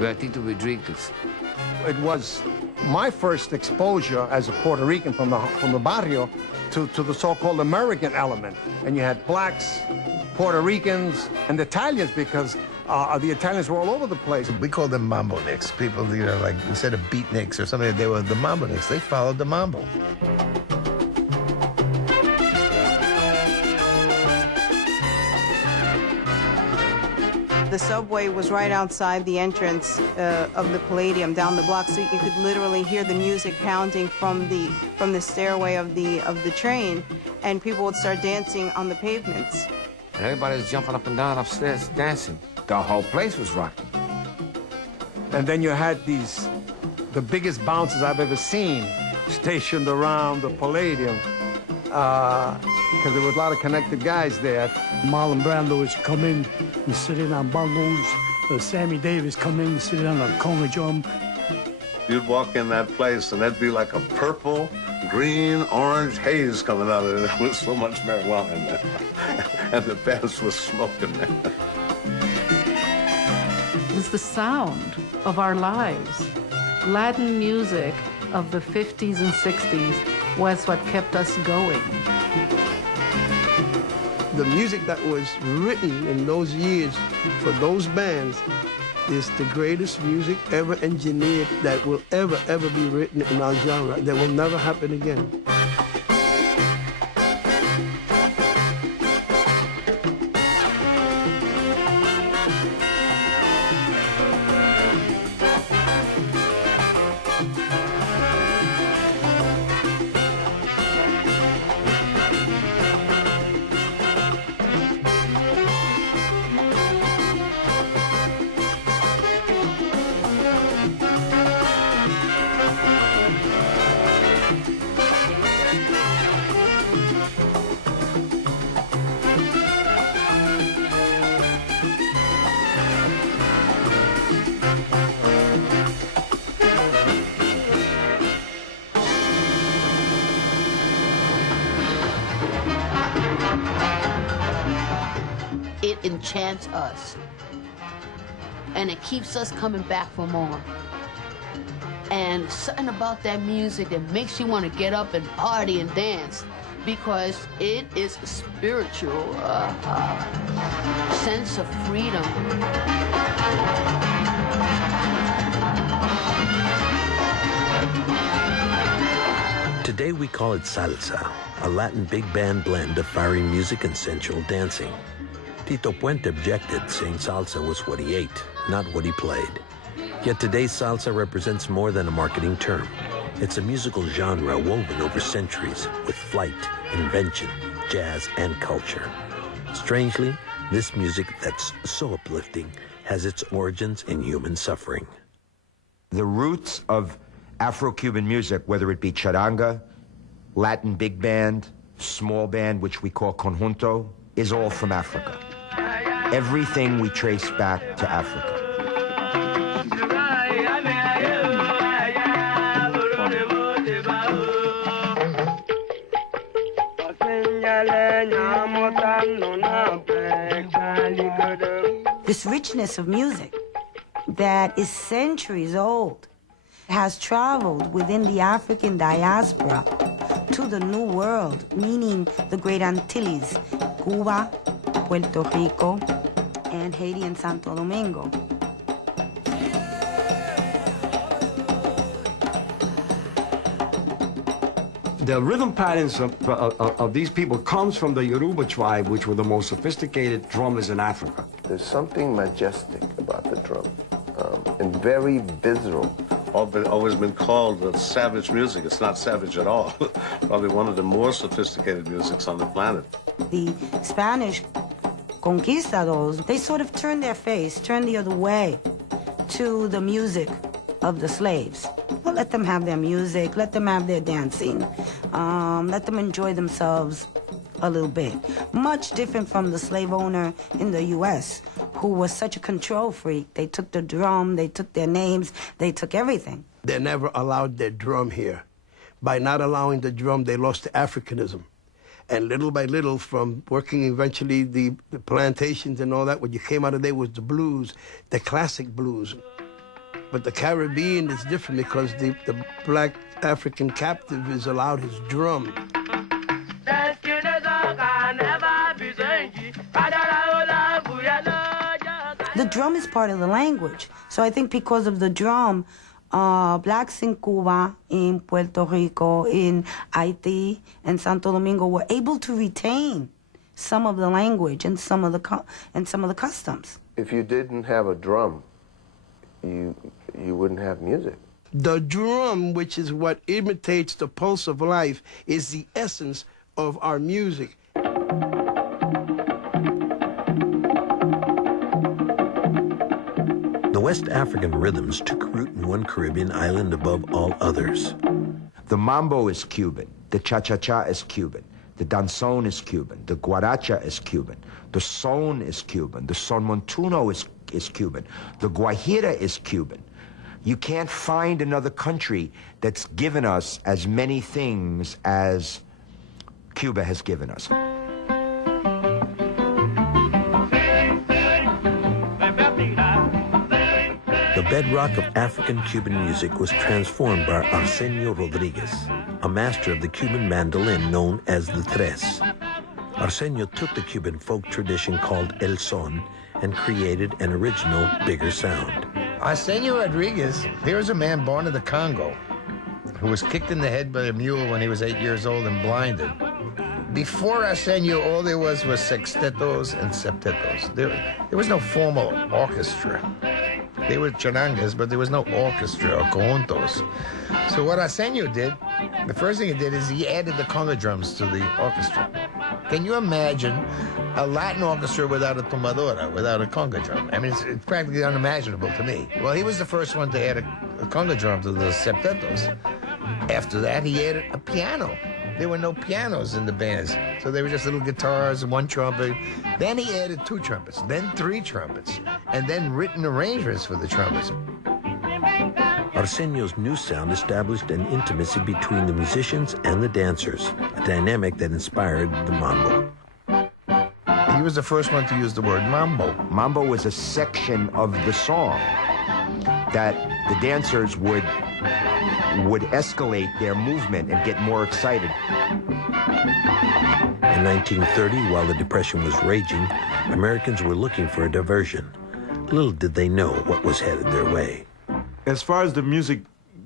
Tito Rodríguez. It was my first exposure as a Puerto Rican from the barrio to the so-called American element. And you had blacks, Puerto Ricans, and Italians, because the Italians were all over the place. We called them Mambo Nicks. People, you know, like instead of beatniks or something, they were the Mambo Nicks. They followed the mambo. The subway was right outside the entrance of the Palladium down the block, so you could literally hear the music pounding from the stairway of the train, and people would start dancing on the pavements. And everybody was jumping up and down upstairs dancing. The whole place was rocking. And then you had the biggest bouncers I've ever seen stationed around the Palladium, because there was a lot of connected guys there. Marlon Brando would come in and sit in on bongos. Sammy Davis come in and sit on a conga drum. You'd walk in that place and there'd be like a purple, green, orange haze coming out of it. There was so much marijuana in there. And the bands were smoking there. It was the sound of our lives. Latin music of the 50s and 60s was what kept us going. The music that was written in those years for those bands is the greatest music ever engineered that will ever be written in our genre. That will never happen again. It enchants us, and it keeps us coming back for more. And something about that music that makes you want to get up and party and dance, because it is a spiritual sense of freedom. Today we call it salsa, a Latin big band blend of fiery music and sensual dancing. Tito Puente objected, saying salsa was what he ate, not what he played. Yet today's salsa represents more than a marketing term. It's a musical genre woven over centuries with flight, invention, jazz, and culture. Strangely, this music that's so uplifting has its origins in human suffering. The roots of Afro-Cuban music, whether it be charanga, Latin big band, small band, which we call conjunto, is all from Africa. Everything we trace back to Africa. This richness of music that is centuries old has traveled within the African diaspora to the New World, meaning the Great Antilles, Cuba, Puerto Rico, and Haiti and Santo Domingo. The rhythm patterns of these people comes from the Yoruba tribe, which were the most sophisticated drummers in Africa. There's something majestic about the drum, and very visceral. Always been called savage music. It's not savage at all. Probably one of the more sophisticated musics on the planet. The Spanish conquistadors, they sort of turned their face, turned the other way to the music of the slaves. Well, let them have their music, let them have their dancing, let them enjoy themselves a little bit. Much different from the slave owner in the U.S., who was such a control freak. They took the drum, they took their names, they took everything. They never allowed their drum here. By not allowing the drum, they lost the Africanism. And little by little, from working eventually the plantations and all that, what you came out of there was the blues, the classic blues. But the Caribbean is different because the black African captive is allowed his drum. The drum is part of the language. So I think because of the drum, blacks in Cuba, in Puerto Rico, in Haiti, and Santo Domingo were able to retain some of the language and some of the customs. If you didn't have a drum, you wouldn't have music. The drum, which is what imitates the pulse of life, is the essence of our music. The West African rhythms took root in one Caribbean island above all others. The mambo is Cuban. The cha-cha-cha is Cuban. The danzón is Cuban. The guaracha is Cuban. The son is Cuban. The son montuno is Cuban. The guajira is Cuban. You can't find another country that's given us as many things as Cuba has given us. The bedrock of African-Cuban music was transformed by Arsenio Rodríguez, a master of the Cuban mandolin known as the tres. Arsenio took the Cuban folk tradition called el son and created an original, bigger sound. Arsenio Rodríguez, here's a man born in the Congo who was kicked in the head by a mule when he was 8 years old and blinded. Before Arsenio, all there was sextetos and septetos. There was no formal orchestra. They were charangas, but there was no orchestra or conjuntos. So what Arsenio did, the first thing he did is he added the conga drums to the orchestra. Can you imagine a Latin orchestra without a tumbadora, without a conga drum? I mean, it's practically unimaginable to me. Well, he was the first one to add a conga drum to the septetos. After that, he added a piano. There were no pianos in the bands, so they were just little guitars and one trumpet. Then he added 2 trumpets, then 3 trumpets, and then written arrangements for the trumpets. Arsenio's new sound established an intimacy between the musicians and the dancers, a dynamic that inspired the mambo. He was the first one to use the word mambo. Mambo was a section of the song that the dancers would escalate their movement and get more excited. In 1930, while the Depression was raging, Americans were looking for a diversion. Little did they know what was headed their way. As far as the music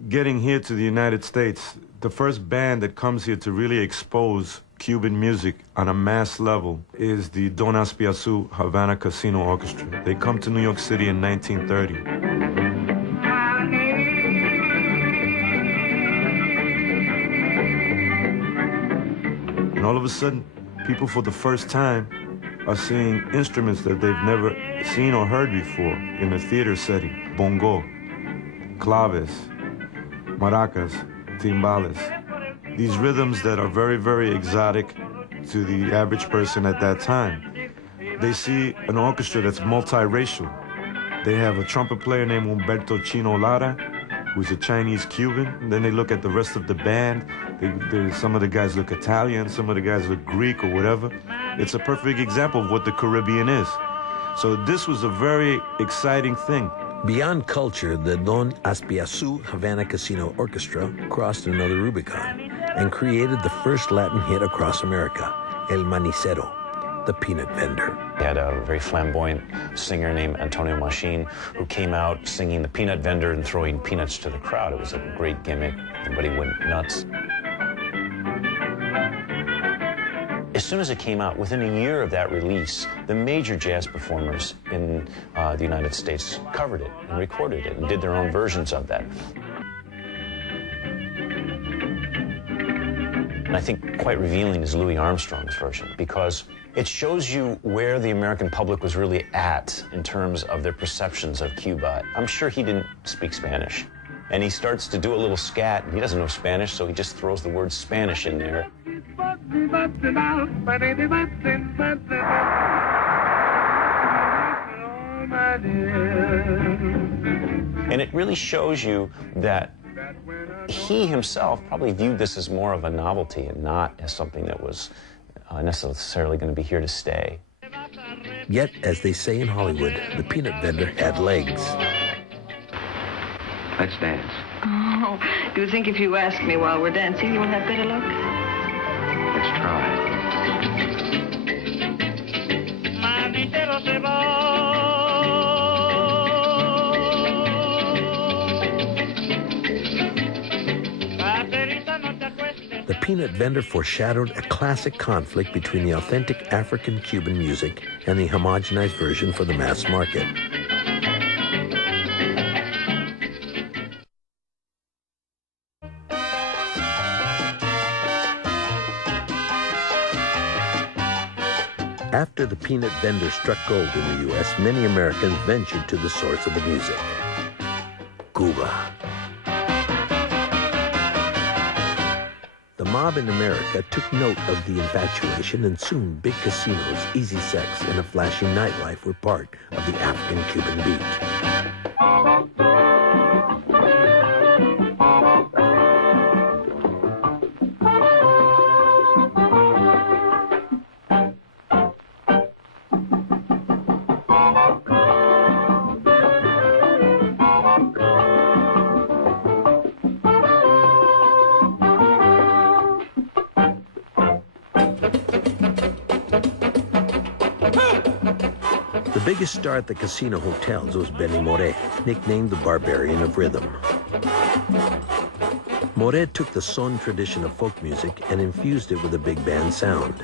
getting here to the United States, the first band that comes here to really expose Cuban music on a mass level is the Don Azpiazu Havana Casino Orchestra. They come to New York City in 1930. And all of a sudden, people for the first time are seeing instruments that they've never seen or heard before in a theater setting. Bongo, claves, maracas, timbales. These rhythms that are very, very exotic to the average person at that time. They see an orchestra that's multiracial. They have a trumpet player named Humberto Chino Lara, who's a Chinese Cuban. Then they look at the rest of the band. Some of the guys look Italian, some of the guys look Greek or whatever. It's a perfect example of what the Caribbean is. So this was a very exciting thing. Beyond culture, the Don Azpiazu Havana Casino Orchestra crossed another Rubicon and created the first Latin hit across America, El Manicero, the peanut vendor. He had a very flamboyant singer named Antonio Machín who came out singing the peanut vendor and throwing peanuts to the crowd. It was a great gimmick. Everybody went nuts. As soon as it came out, within a year of that release, the major jazz performers in the United States covered it and recorded it and did their own versions of that. And I think quite revealing is Louis Armstrong's version, because it shows you where the American public was really at in terms of their perceptions of Cuba. I'm sure he didn't speak Spanish. And he starts to do a little scat. He doesn't know Spanish, so he just throws the word Spanish in there. And it really shows you that he himself probably viewed this as more of a novelty and not as something that was necessarily going to be here to stay. Yet, as they say in Hollywood, the peanut vendor had legs. Let's dance. Oh, do you think if you ask me while we're dancing, you'll have better luck? Let's try. The peanut vendor foreshadowed a classic conflict between the authentic African-Cuban music and the homogenized version for the mass market. After the peanut vendor struck gold in the U.S., many Americans ventured to the source of the music, Cuba. The mob in America took note of the infatuation, and soon big casinos, easy sex, and a flashy nightlife were part of the African-Cuban beat. The biggest star at the casino hotels was Benny Moré, nicknamed the Barbarian of Rhythm. Moré took the son tradition of folk music and infused it with a big band sound.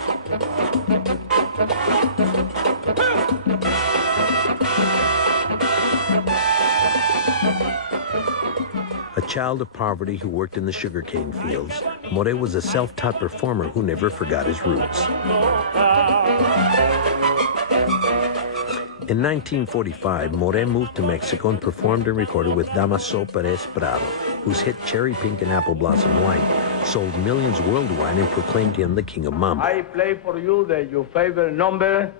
A child of poverty who worked in the sugarcane fields, Moré was a self-taught performer who never forgot his roots. In 1945, Moré moved to Mexico and performed and recorded with Damaso Pérez Prado, whose hit Cherry Pink and Apple Blossom White sold millions worldwide and proclaimed him the king of mambo. I play for you your favorite number,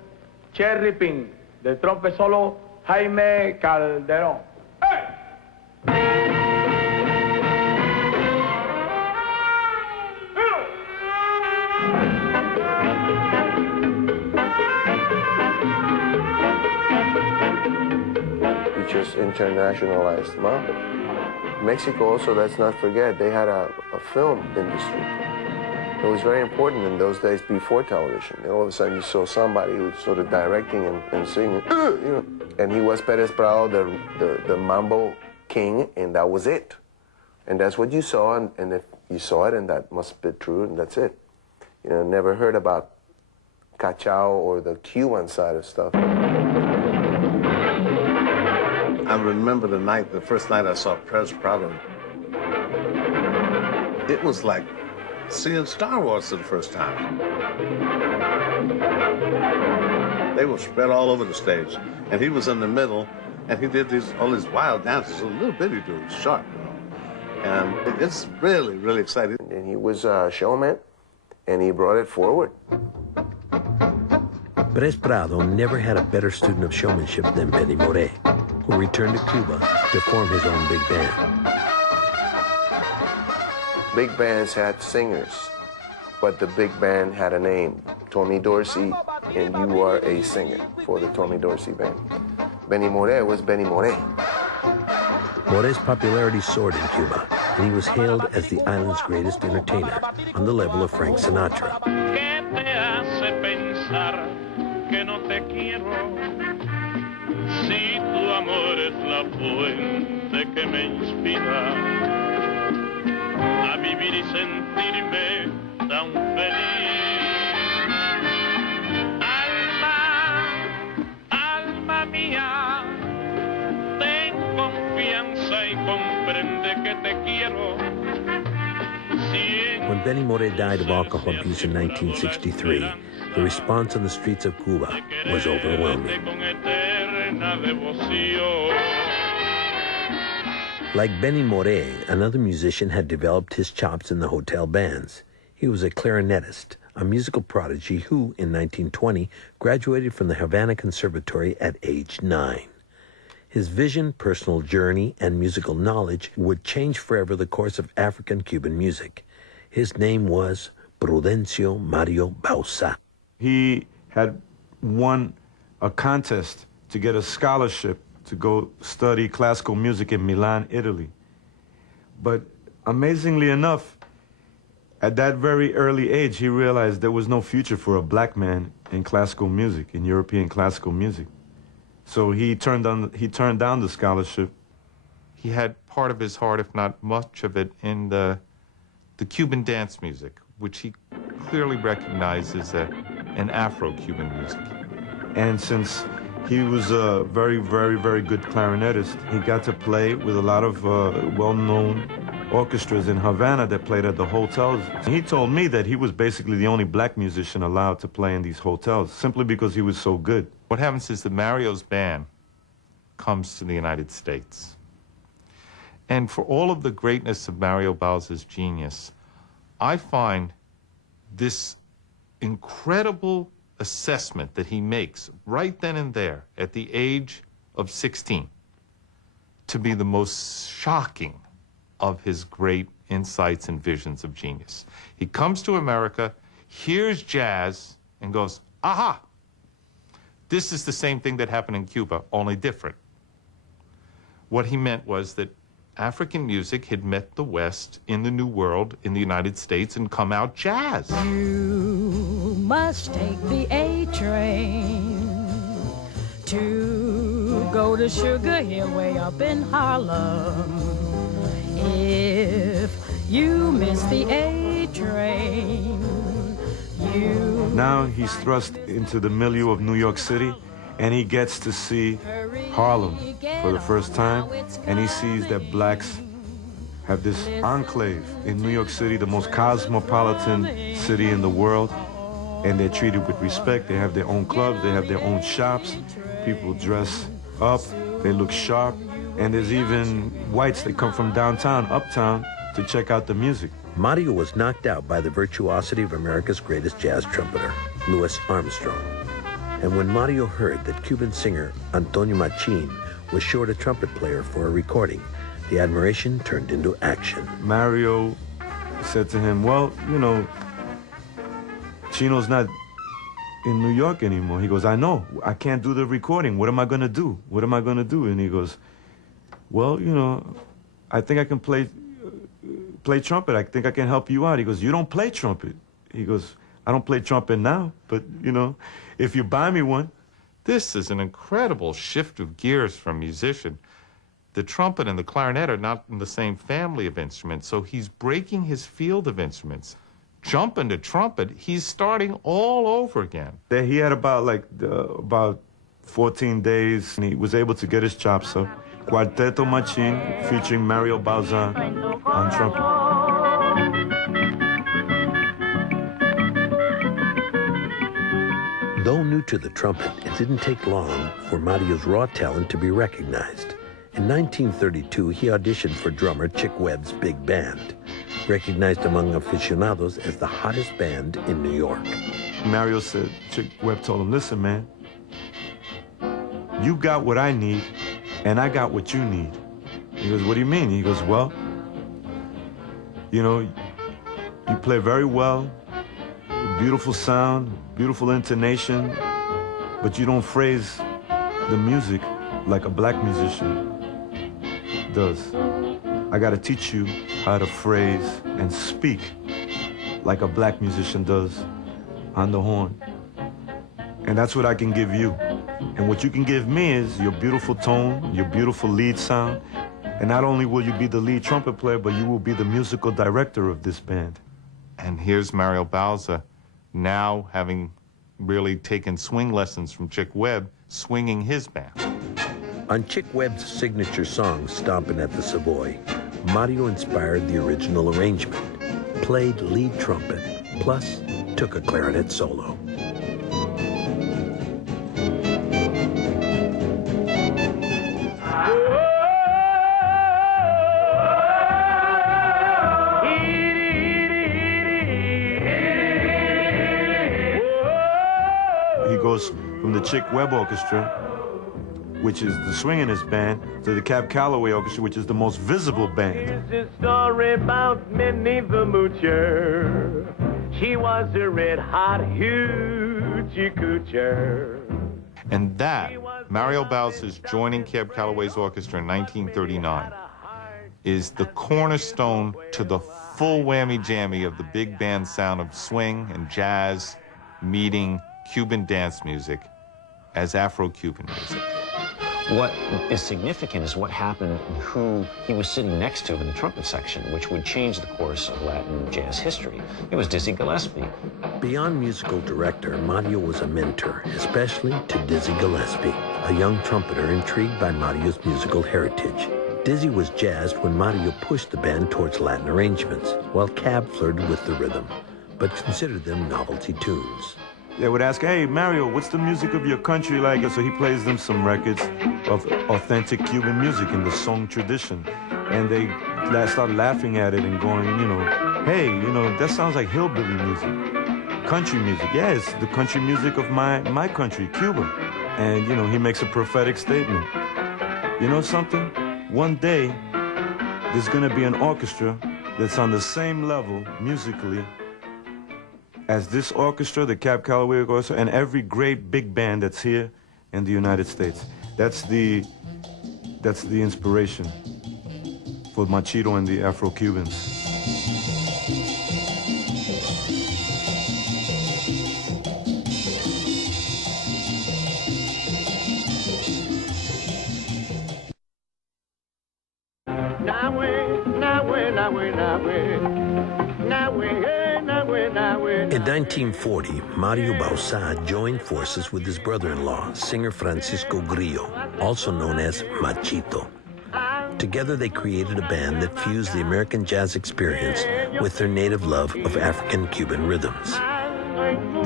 Cherry Pink, the trumpet solo, Jaime Calderón. Just internationalized mambo. Mexico also, let's not forget, they had a film industry. It was very important in those days before television. And all of a sudden you saw somebody who was sort of directing and singing, you know, and he was Pérez Prado, the Mambo King, and that was it. And that's what you saw, and if you saw it, and that must be true, and that's it. You know, never heard about Cachao or the Cuban side of stuff. I remember the first night I saw Pérez Prado. It was like seeing Star Wars for the first time. They were spread all over the stage, and he was in the middle, and he did all these wild dances. A little bitty dude, sharp, you know. And it's really, really exciting. And he was a showman, and he brought it forward. Pérez Prado never had a better student of showmanship than Benny Moré, who returned to Cuba to form his own big band. Big bands had singers, but the big band had a name, Tommy Dorsey, and you are a singer for the Tommy Dorsey band. Benny Moré was Benny Moré. Moré's popularity soared in Cuba, and he was hailed as the island's greatest entertainer, on the level of Frank Sinatra. Que no te quiero, si tu amor es la fuente que me inspira a vivir y sentirme tan feliz. Alma mía, ten confianza y comprende que te quiero. When Benny Moré died of alcohol abuse in 1963, the response on the streets of Cuba was overwhelming. Like Benny Moré, another musician had developed his chops in the hotel bands. He was a clarinetist, a musical prodigy who, in 1920, graduated from the Havana Conservatory at age 9. His vision, personal journey, and musical knowledge would change forever the course of African-Cuban music. His name was Prudencio Mario Bauza. He had won a contest to get a scholarship to go study classical music in Milan, Italy. But amazingly enough, at that very early age, he realized there was no future for a black man in classical music, in European classical music. So he turned down the scholarship. He had part of his heart, if not much of it, in the Cuban dance music, which he clearly recognized as an Afro-Cuban music. And since he was a very, very, very good clarinetist, he got to play with a lot of well-known orchestras in Havana that played at the hotels. He told me that he was basically the only black musician allowed to play in these hotels, simply because he was so good. What happens is that Mario's band comes to the United States. And for all of the greatness of Mario Bauza's genius, I find this incredible assessment that he makes right then and there at the age of 16 to be the most shocking of his great insights and visions of genius. He comes to America, hears jazz, and goes, aha, this is the same thing that happened in Cuba, only different. What he meant was that African music had met the West in the New World, in the United States, and come out jazz. You must take the A train to go to Sugar Hill way up in Harlem. If you miss the A train, you... Now he's thrust into the milieu of New York City, and he gets to see Harlem for the first time, and he sees that blacks have this enclave in New York City, the most cosmopolitan city in the world, and they're treated with respect. They have their own clubs, they have their own shops, people dress up, they look sharp, and there's even whites that come from downtown, uptown, to check out the music. Mario was knocked out by the virtuosity of America's greatest jazz trumpeter, Louis Armstrong. And when Mario heard that Cuban singer Antonio Machín was short a trumpet player for a recording, the admiration turned into action. Mario said to him, well, you know, Chino's not in New York anymore. He goes, I know, I can't do the recording. What am I gonna do? What am I gonna do? And he goes, well, you know, I think I can play trumpet. I think I can help you out. He goes, you don't play trumpet. He goes, I don't play trumpet now, but, you know, if you buy me one. This is an incredible shift of gears from musician. The trumpet and the clarinet are not in the same family of instruments, so he's breaking his field of instruments. Jumping to trumpet, he's starting all over again. He had about 14 days, and he was able to get his chops up. Quarteto Machín, featuring Mario Bauza on trumpet. Though new to the trumpet, it didn't take long for Mario's raw talent to be recognized. In 1932, he auditioned for drummer Chick Webb's big band, recognized among aficionados as the hottest band in New York. Mario said, Chick Webb told him, listen, man, you got what I need, and I got what you need. He goes, what do you mean? He goes, well, you know, you play very well, beautiful sound, beautiful intonation, but you don't phrase the music like a black musician does. I gotta teach you how to phrase and speak like a black musician does on the horn. And that's what I can give you. And what you can give me is your beautiful tone, your beautiful lead sound, and not only will you be the lead trumpet player, but you will be the musical director of this band. And here's Mario Bauza, now having really taken swing lessons from Chick Webb, swinging his band. On Chick Webb's signature song, Stompin' at the Savoy, Mario inspired the original arrangement, played lead trumpet, plus took a clarinet solo. From the Chick Webb Orchestra, which is the swinginest band, to the Cab Calloway Orchestra, which is the most visible band. It's a story about Minnie the Moocher. She was a red-hot hoochie coocher. And that, Mario Bauza's joining Cab Calloway's orchestra in 1939, is the cornerstone to the full whammy-jammy of the big band sound of swing and jazz meeting Cuban dance music as Afro-Cuban music. What is significant is what happened and who he was sitting next to in the trumpet section, which would change the course of Latin jazz history. It was Dizzy Gillespie. Beyond musical director, Mario was a mentor, especially to Dizzy Gillespie, a young trumpeter intrigued by Mario's musical heritage. Dizzy was jazzed when Mario pushed the band towards Latin arrangements, while Cab flirted with the rhythm, but considered them novelty tunes. They would ask, hey, Mario, what's the music of your country like? So he plays them some records of authentic Cuban music in the song tradition. And they start laughing at it and going, you know, hey, you know, that sounds like hillbilly music. Country music. Yeah, it's the country music of my country, Cuba. And, you know, he makes a prophetic statement. You know something? One day, there's going to be an orchestra that's on the same level musically as this orchestra, the Cab Calloway Orchestra, and every great big band that's here in the United States. That's the inspiration for Machito and the Afro-Cubans. In 1940, Mario Bauzá joined forces with his brother-in-law, singer Francisco Grillo, also known as Machito. Together they created a band that fused the American jazz experience with their native love of African-Cuban rhythms.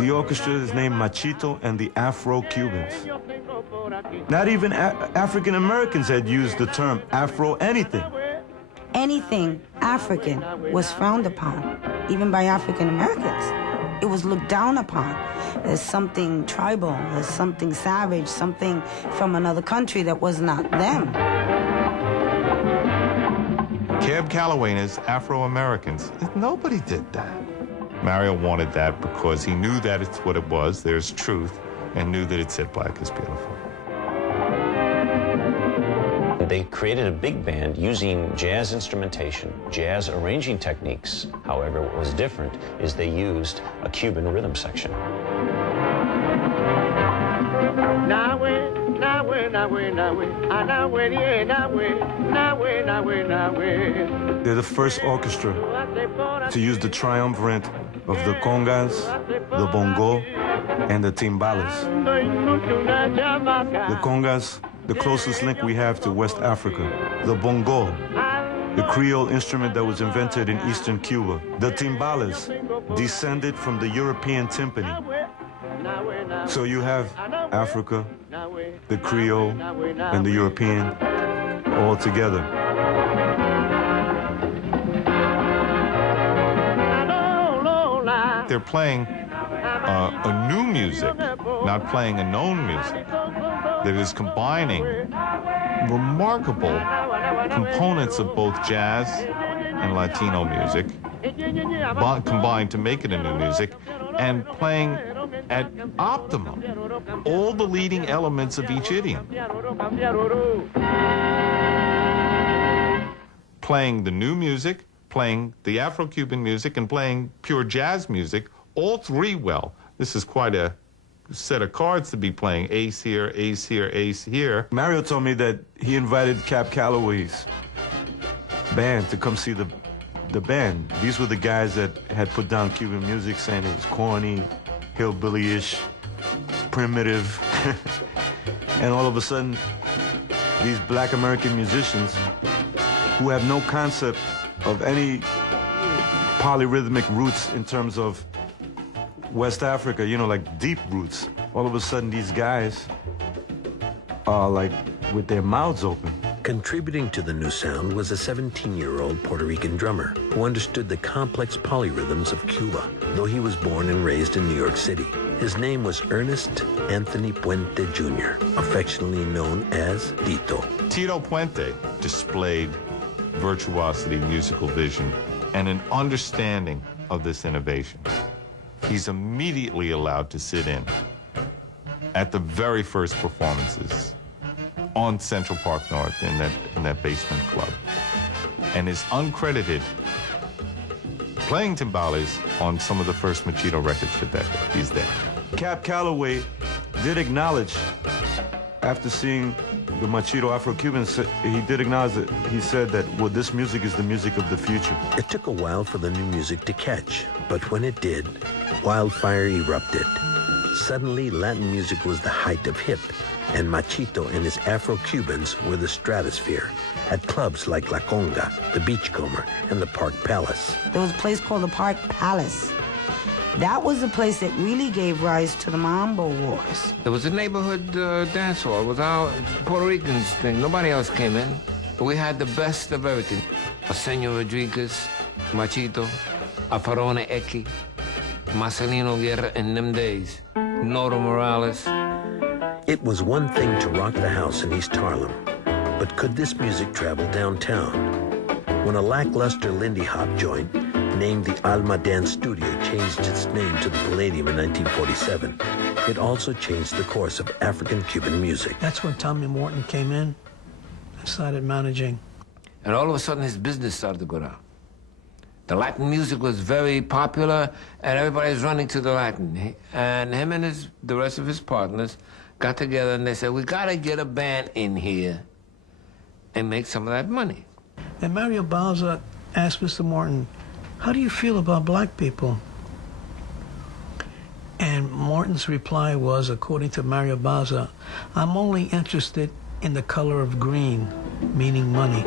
The orchestra is named Machito and the Afro-Cubans. Not even African-Americans had used the term Afro-anything. Anything African was frowned upon, even by African Americans. It was looked down upon as something tribal, as something savage, something from another country that was not them. Cab Calloway and his Afro-Americans, nobody did that. Mario wanted that because he knew that it's what it was, there's truth, and knew that it said black is beautiful. They created a big band using jazz instrumentation, jazz arranging techniques. However, what was different is they used a Cuban rhythm section. They're the first orchestra to use the triumvirate of the congas, the bongo, and the timbales. The congas, the closest link we have to West Africa. The bongo, the Creole instrument that was invented in eastern Cuba. The timbales descended from the European timpani. So you have Africa, the Creole, and the European all together. They're playing a new music, not playing a known music, that is combining remarkable components of both jazz and Latino music, combined to make it a new music, and playing at optimum all the leading elements of each idiom. Playing the new music, playing the Afro-Cuban music, and playing pure jazz music, all three well. This is quite a set of cards to be playing. Ace here, ace here, ace here. Mario told me that he invited Cab Calloway's band to come see the band. These were the guys that had put down Cuban music, saying it was corny, hillbilly-ish, primitive. And all of a sudden, these black American musicians who have no concept of any polyrhythmic roots in terms of West Africa, you know, like deep roots. All of a sudden, these guys are like with their mouths open. Contributing to the new sound was a 17-year-old Puerto Rican drummer who understood the complex polyrhythms of Cuba, though he was born and raised in New York City. His name was Ernest Anthony Puente Jr., affectionately known as Tito. Tito Puente displayed virtuosity, musical vision, and an understanding of this innovation. He's immediately allowed to sit in at the very first performances on Central Park North in that basement club. and is uncredited playing timbales on some of the first Machito records for decade. He's there. Cap Calloway did acknowledge, after seeing the Machito Afro-Cubans, he did acknowledge that he said that, well, this music is the music of the future. It took a while for the new music to catch, but when it did, wildfire erupted. Suddenly, Latin music was the height of hip, and Machito and his Afro-Cubans were the stratosphere at clubs like La Conga, the Beachcomber, and the Park Palace. There was a place called the Park Palace. That was the place that really gave rise to the Mambo Wars. It was a neighborhood dance hall. It was our Puerto Ricans thing. Nobody else came in. We had the best of everything. Arsenio Rodriguez, Machito, Afarone Eki, Marcelino Guerra in them days, Noro Morales. It was one thing to rock the house in East Harlem, but could this music travel downtown? When a lackluster Lindy Hop joint named the Alma Dance Studio changed its name to the Palladium in 1947, it also changed the course of African-Cuban music. That's when Tommy Morton came in and started managing. And all of a sudden, his business started to go down. The Latin music was very popular, and everybody was running to the Latin. And him and the rest of his partners got together, and they said, we got to get a band in here and make some of that money. And Mario Bauza asked Mr. Morton, how do you feel about black people? And Morton's reply was, according to Mario Bauza, I'm only interested in the color of green, meaning money.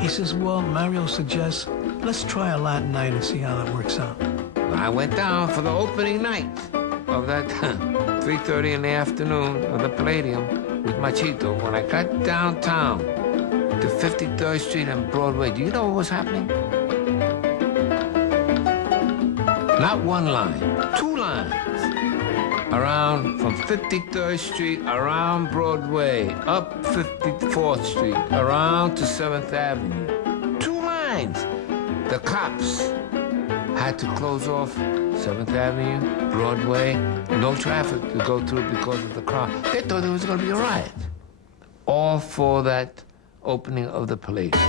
He says, well, Mario suggests, let's try a Latin night and see how that works out. I went down for the opening night of that 3:30 in the afternoon of the Palladium with Machito. When I got downtown to 53rd Street and Broadway, do you know what was happening? Not one line, two lines. Around from 53rd Street, around Broadway, up 54th Street, around to 7th Avenue. Two lines. The cops had to close off 7th Avenue, Broadway, no traffic to go through because of the crowd. They thought there was going to be a riot. All for that opening of the Palladium.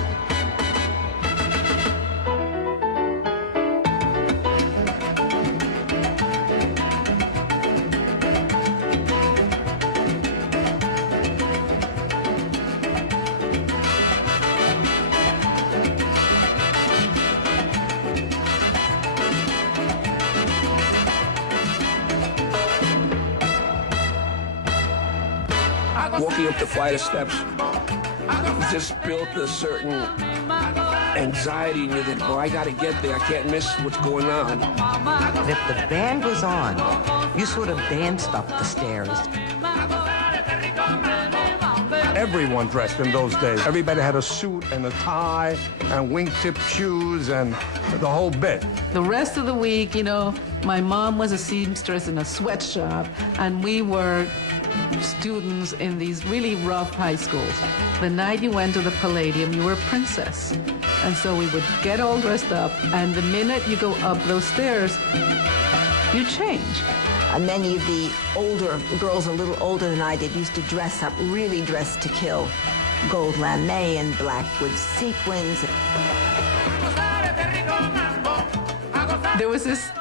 Walking up the flight of steps just built a certain anxiety in you that, oh, I gotta get there, I can't miss what's going on. And if the band was on, you sort of danced up the stairs. Everyone dressed in those days. Everybody had a suit and a tie and wingtip shoes and the whole bit. The rest of the week, you know, my mom was a seamstress in a sweatshop, and we were students in these really rough high schools. The night you went to the Palladium, you were a princess. And so we would get all dressed up, and the minute you go up those stairs, you change. Many of the older girls, a little older than I did, used to dress up, really dressed to kill. Gold lame and blackwood sequins. There was this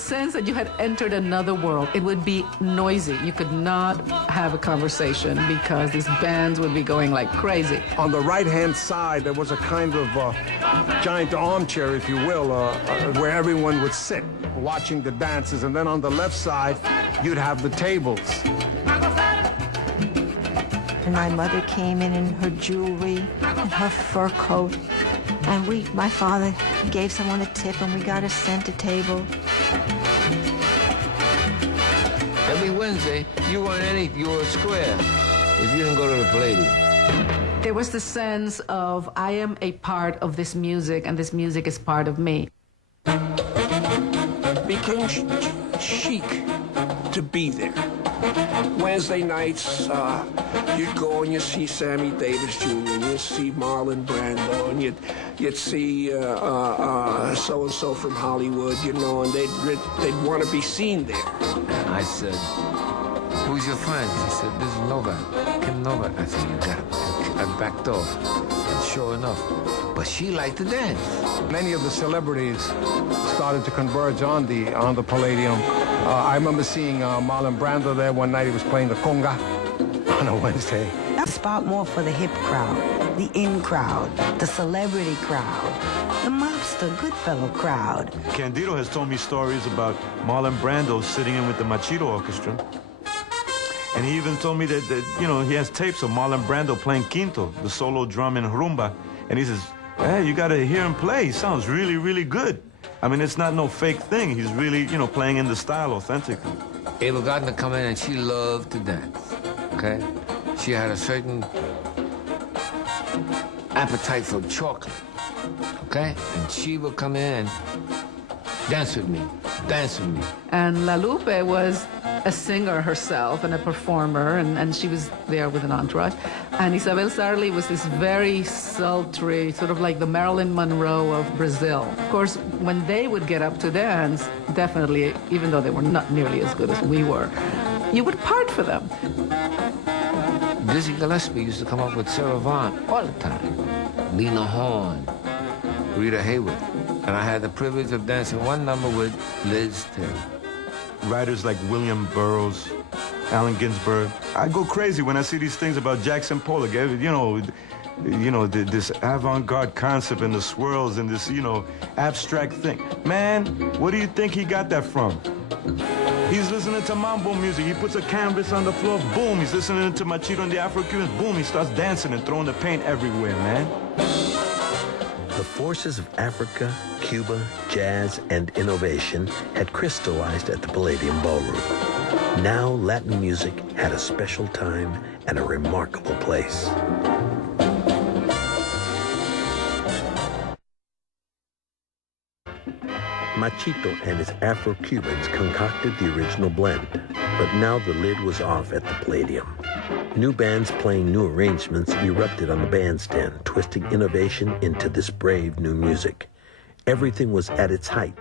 sense that you had entered another world. It would be noisy. You could not have a conversation because these bands would be going like crazy. On the right-hand side, there was a kind of giant armchair, if you will, where everyone would sit watching the dances. And then on the left side, you'd have the tables. And my mother came in her jewelry and her fur coat. And my father gave someone a tip, and we got a center table. Every Wednesday, you weren't anything, you were a square if you didn't go to the Palladium. There was the sense of, I am a part of this music, and this music is part of me. It became chic to be there. Wednesday nights, you'd go and you'd see Sammy Davis Jr., and you'd see Marlon Brando, and you'd see so-and-so from Hollywood, you know, and they'd want to be seen there. And I said, who's your friend? He said, this is Novak, Kim Novak. I said, you got him. I backed off. And sure enough. But she liked to dance. Many of the celebrities started to converge on the Palladium. I remember seeing Marlon Brando there one night. He was playing the conga on a Wednesday. That spot more for the hip crowd, the in crowd, the celebrity crowd, the mobster Goodfellow crowd. Candido has told me stories about Marlon Brando sitting in with the Machito Orchestra. And he even told me that you know, he has tapes of Marlon Brando playing quinto, the solo drum in rumba. And he says, hey, you gotta hear him play. He sounds really, really good. I mean, it's not no fake thing. He's really, you know, playing in the style authentically. Ava Gardner come in and she loved to dance, okay? She had a certain appetite for chocolate, okay? And she would come in and dance with me, dance with me. And La Lupe was a singer herself and a performer, and she was there with an entourage. And Isabel Sarli was this very sultry, sort of like the Marilyn Monroe of Brazil. Of course, when they would get up to dance, definitely, even though they were not nearly as good as we were, you would part for them. Dizzy Gillespie used to come up with Sarah Vaughan all the time. Lena Horne, Rita Hayworth. And I had the privilege of dancing one number with Liz Taylor. Writers like William Burroughs, Allen Ginsberg. I go crazy when I see these things about Jackson Pollock. You know, this avant-garde concept and the swirls and this, you know, abstract thing. Man, what do you think he got that from? He's listening to mambo music. He puts a canvas on the floor, boom. He's listening to Machito and the Afro-Cubans, boom. He starts dancing and throwing the paint everywhere, man. The forces of Africa, Cuba, jazz, and innovation had crystallized at the Palladium Ballroom. Now Latin music had a special time and a remarkable place. Machito and his Afro-Cubans concocted the original blend, but now the lid was off at the Palladium. New bands playing new arrangements erupted on the bandstand, twisting innovation into this brave new music. Everything was at its height,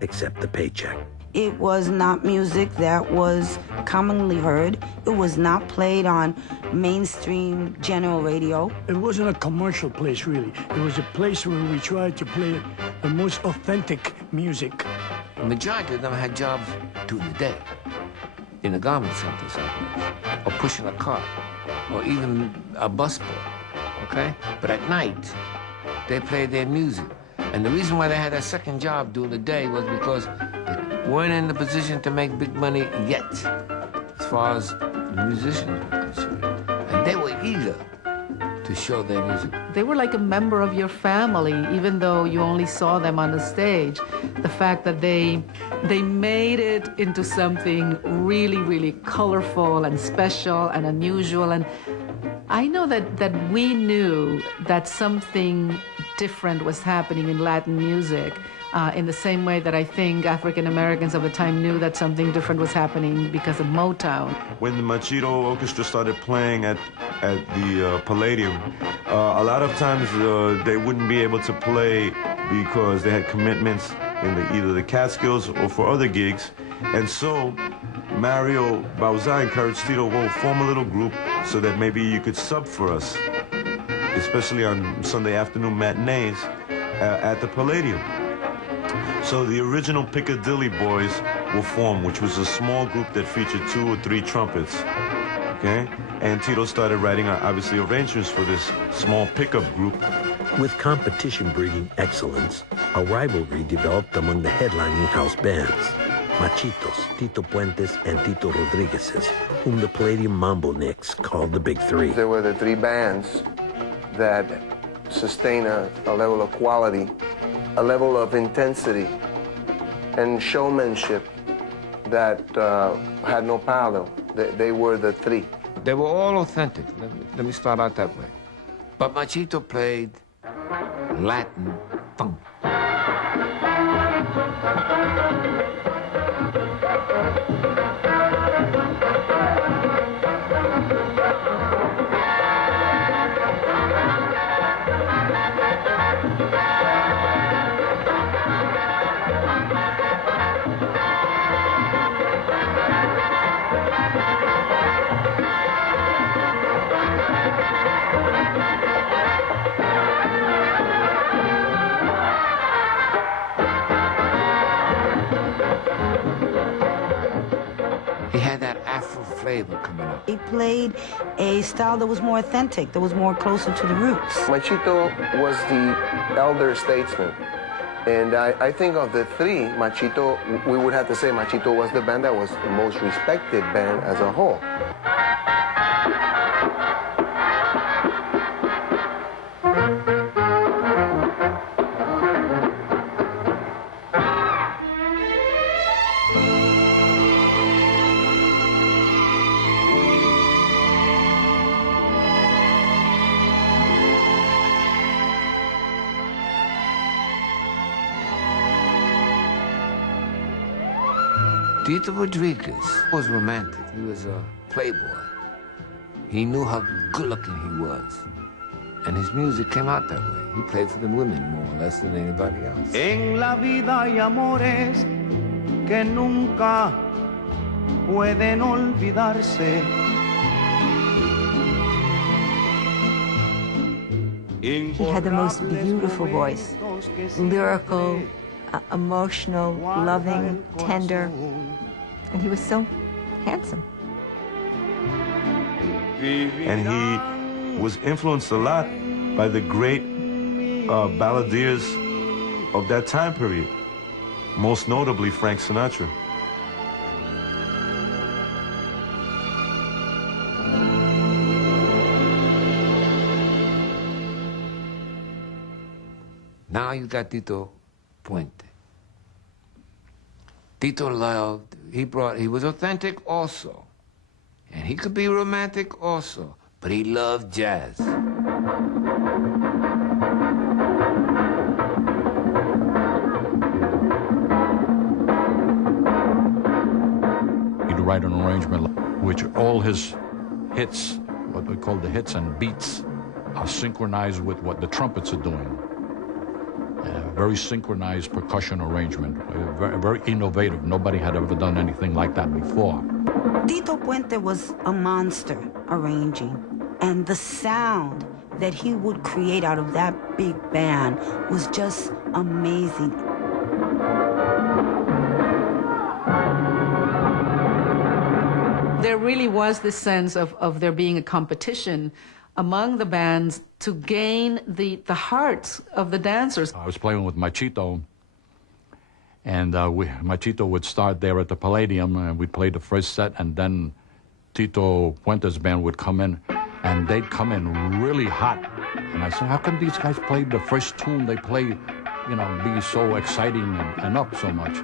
except the paycheck. It was not music that was commonly heard. It was not played on mainstream general radio. It wasn't a commercial place, really. It was a place where we tried to play the most authentic music. The majority of them had jobs during the day, in the garment centers, or pushing a cart, or even a busboy, okay? But at night, they played their music. And the reason why they had that second job during the day was because they weren't in the position to make big money yet, as far as musicians were concerned. And they were eager to show their music. They were like a member of your family, even though you only saw them on the stage. The fact that they made it into something really, really colorful and special and unusual. And I know that we knew that something different was happening in Latin music, in the same way that I think African Americans of the time knew that something different was happening because of Motown. When the Machito Orchestra started playing at the Palladium, a lot of times they wouldn't be able to play because they had commitments in either the Catskills or for other gigs. And so Mario Bauza encouraged Tito, well, form a little group so that maybe you could sub for us, especially on Sunday afternoon matinees at the Palladium. So the original Piccadilly Boys were formed, which was a small group that featured 2 or 3 trumpets, okay? And Tito started writing, obviously, arrangements for this small pickup group. With competition breeding excellence, a rivalry developed among the headlining house bands. Machitos, Tito Puentes, and Tito Rodríguez's, whom the Palladium Mambo Nicks called the Big Three. There were the 3 bands that sustain a level of quality, a level of intensity, and showmanship that had no parallel. They were the 3. They were all authentic. Let me start out that way. But Machito played Latin funk. flavor coming up. He played a style that was more authentic, that was more closer to the roots. Machito was the elder statesman. And I think of the three, Machito, we would have to say Machito was the band that was the most respected band as a whole. Tito Rodríguez was romantic. He was a playboy. He knew how good-looking he was. And his music came out that way. He played for the women more or less than anybody else. En la vida hay amores que nunca pueden olvidarse. He had the most beautiful voice, lyrical, emotional, loving, tender, and he was so handsome. And he was influenced a lot by the great balladeers of that time period, most notably Frank Sinatra. Now you got Tito Puente. Tito loved, he was authentic also. And he could be romantic also, but he loved jazz. He'd write an arrangement which all his hits, what we call the hits and beats, are synchronized with what the trumpets are doing. Very synchronized percussion arrangement, very innovative. Nobody had ever done anything like that before. Tito Puente was a monster arranging, and the sound that he would create out of that big band was just amazing. There really was this sense of there being a competition among the bands to gain the hearts of the dancers. I was playing with Machito, and Machito would start there at the Palladium, and we'd play the first set, and then Tito Puente's band would come in, and they'd come in really hot. And I said, how come these guys played the first tune they played, you know, be so exciting and up so much?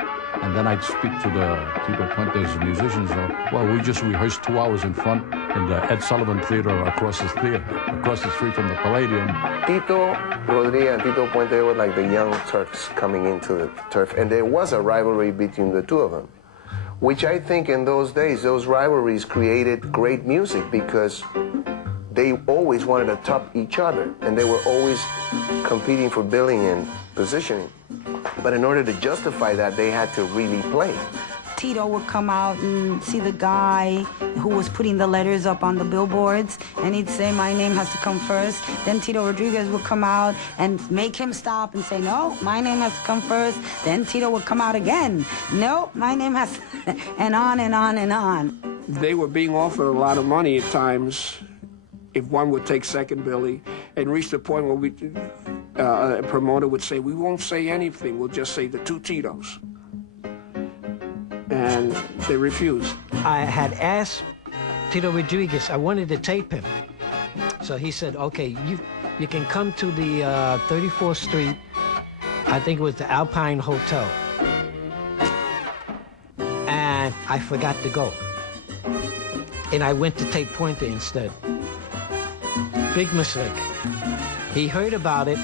And then I'd speak to the Tito Puente's musicians. Well, we just rehearsed 2 hours in front in the Ed Sullivan Theater across the street from the Palladium. Tito Rodríguez and Tito Puente were like the young Turks coming into the turf, and there was a rivalry between the two of them, which I think in those days, those rivalries created great music because they always wanted to top each other, and they were always competing for billing and positioning. But in order to justify that, they had to really play. Tito would come out and see the guy who was putting the letters up on the billboards, and he'd say, my name has to come first. Then Tito Rodríguez would come out and make him stop and say, no, my name has to come first. Then Tito would come out again. No, my name has to... and on and on and on. They were being offered a lot of money at times if one would take second billing, and reach the point where a promoter would say, we won't say anything, we'll just say the two Titos. And they refused. I had asked Tito Rodríguez, I wanted to tape him. So he said, okay, you can come to the 34th Street, I think it was the Alpine Hotel. And I forgot to go. And I went to tape Puente instead. Big mistake. He heard about it,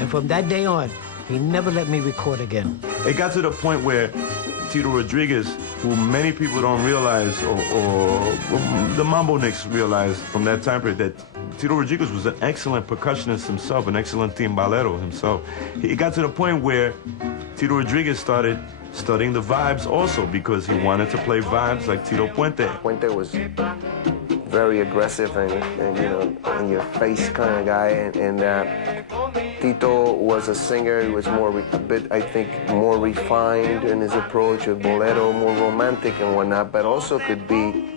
and from that day on, he never let me record again. It got to the point where Tito Rodríguez, who many people don't realize, or the Mambo Kings realized from that time period, that Tito Rodríguez was an excellent percussionist himself, an excellent timbalero himself. It got to the point where Tito Rodríguez started studying the vibes also, because he wanted to play vibes like Tito Puente. Puente was very aggressive and you know, in your face kind of guy, and Tito was a singer. He was a bit, I think, more refined in his approach, a bolero, more romantic and whatnot, but also could be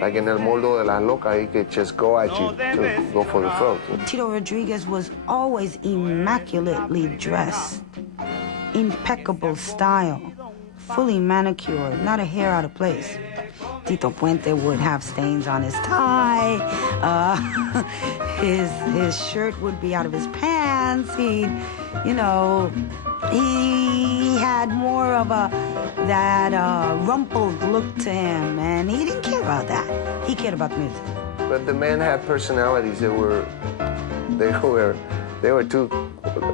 like in El Moldo de la Loca, he could just go at you to go for the throat. Tito Rodríguez was always immaculately dressed, impeccable style, fully manicured, not a hair out of place. Tito Puente would have stains on his tie, his shirt would be out of his pants, he had more of that rumpled look to him, and he didn't care about that. He cared about music. But the man had personalities that were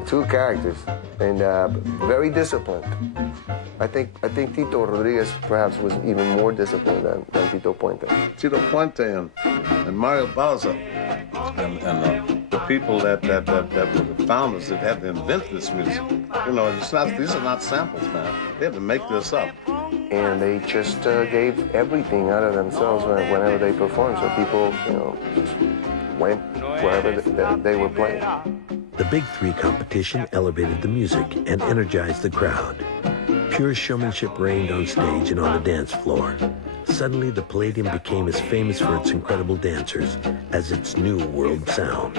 two characters, and very disciplined. I think Tito Rodríguez perhaps was even more disciplined than Tito Puente. Tito Puente and Mario Bauza and the people that were the founders that had to invent this music. These are not samples, man. They had to make this up. And they just gave everything out of themselves whenever they performed. So people, just went wherever they were playing. The Big Three competition elevated the music and energized the crowd. Pure showmanship reigned on stage and on the dance floor. Suddenly, the Palladium became as famous for its incredible dancers as its new world sound.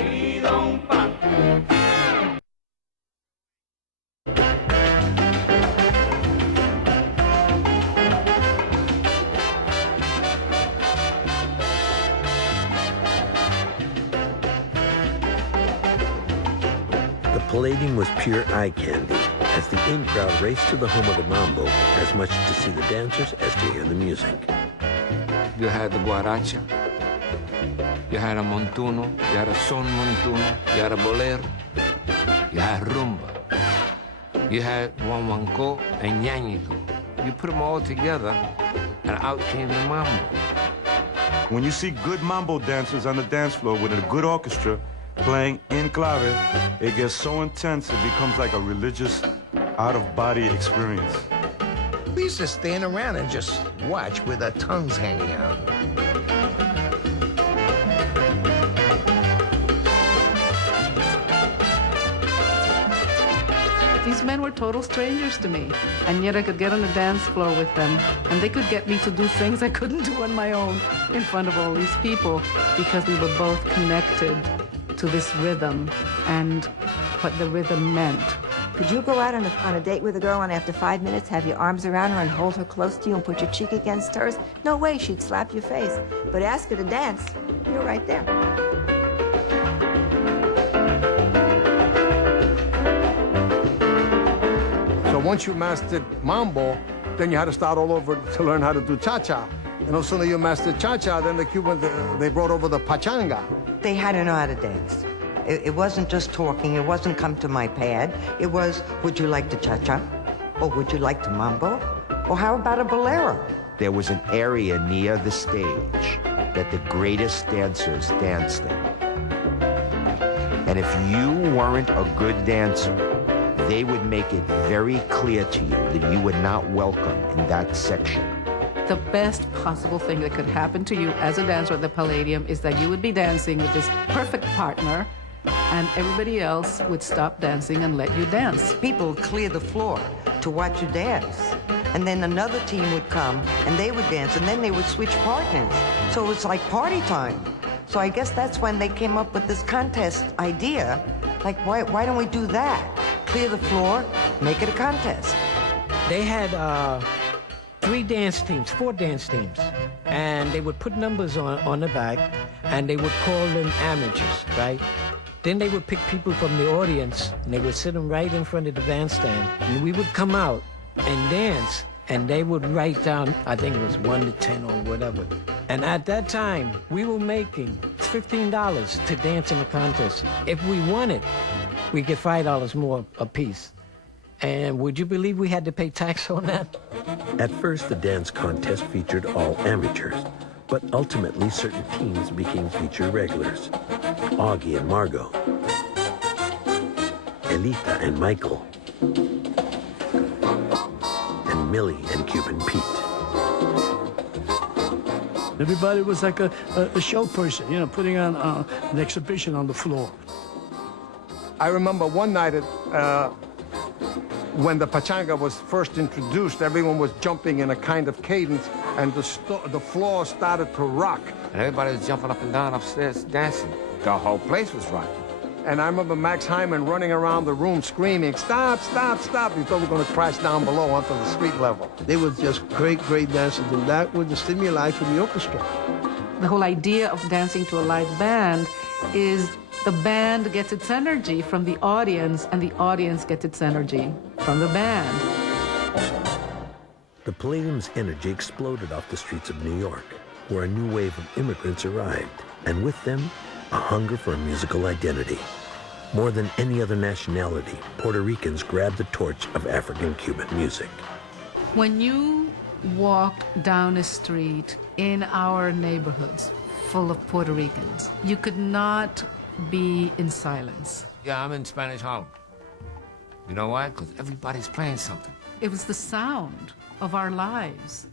The Palladium was pure eye candy, as the in-crowd raced to the home of the Mambo as much to see the dancers as to hear the music. You had the guaracha, you had a montuno, you had a son montuno, you had a bolero, you had rumba, you had guaguancó and ñañico. You put them all together, and out came the mambo. When you see good mambo dancers on the dance floor with a good orchestra playing in clave, it gets so intense it becomes like a religious, out-of-body experience. We used to stand around and just watch with our tongues hanging out. These men were total strangers to me, and yet I could get on the dance floor with them, and they could get me to do things I couldn't do on my own in front of all these people, because we were both connected to this rhythm and what the rhythm meant. Could you go out on a date with a girl and after 5 minutes have your arms around her and hold her close to you and put your cheek against hers? No way, she'd slap your face. But ask her to dance, you're right there. So once you mastered mambo, then you had to start all over to learn how to do cha-cha. And no sooner you mastered cha-cha, then the Cubans, they brought over the pachanga. They had to know how to dance. It wasn't just talking. It wasn't come to my pad. It was, would you like to cha-cha? Or would you like to mambo? Or how about a bolero? There was an area near the stage that the greatest dancers danced in. And if you weren't a good dancer, they would make it very clear to you that you were not welcome in that section. The best possible thing that could happen to you as a dancer at the Palladium is that you would be dancing with this perfect partner, and everybody else would stop dancing and let you dance. People would clear the floor to watch you dance. And then another team would come, and they would dance, and then they would switch partners. So it was like party time. So I guess that's when they came up with this contest idea. Like, why don't we do that? Clear the floor, make it a contest. They had 4 dance teams, and they would put numbers on the back, and they would call them amateurs, right? Then they would pick people from the audience, and they would sit them right in front of the bandstand, and we would come out and dance, and they would write down, I think it was 1 to 10 or whatever. And at that time, we were making $15 to dance in the contest. If we won it, we get $5 more a piece. And would you believe we had to pay tax on that? At first, the dance contest featured all amateurs, but ultimately certain teams became featured regulars. Augie and Margot, Elita and Michael, and Millie and Cuban Pete. Everybody was like a show person, putting on an exhibition on the floor. I remember one night when the pachanga was first introduced, everyone was jumping in a kind of cadence, and the floor started to rock. And everybody was jumping up and down upstairs dancing. The whole place was rocking. And I remember Max Hyman running around the room screaming, "Stop, stop, stop." He thought we were going to crash down below onto the street level. They were just great, great dancers, and that was the stimuli for the orchestra. The whole idea of dancing to a live band is the band gets its energy from the audience, and the audience gets its energy from the band. The Palladium's energy exploded off the streets of New York, where a new wave of immigrants arrived, and with them, a hunger for a musical identity. More than any other nationality, Puerto Ricans grabbed the torch of African-Cuban music. When you walk down a street in our neighborhoods full of Puerto Ricans, you could not be in silence. Yeah, I'm in Spanish Harlem. You know why? Because everybody's playing something. It was the sound of our lives.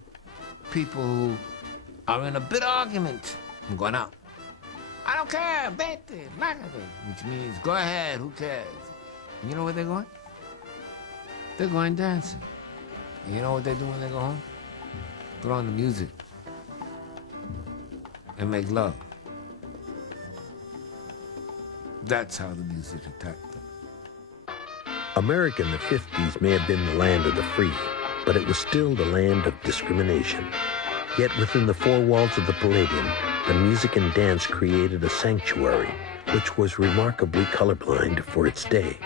People who are in a bitter argument, I'm going out. I don't care, vete, lárgate, which means go ahead, who cares? And you know where they're going? They're going dancing. And you know what they do when they go home? Put on the music and make love. That's how the music attacked them. America in the 50s may have been the land of the free, but it was still the land of discrimination. Yet within the four walls of the Palladium, the music and dance created a sanctuary, which was remarkably colorblind for its day.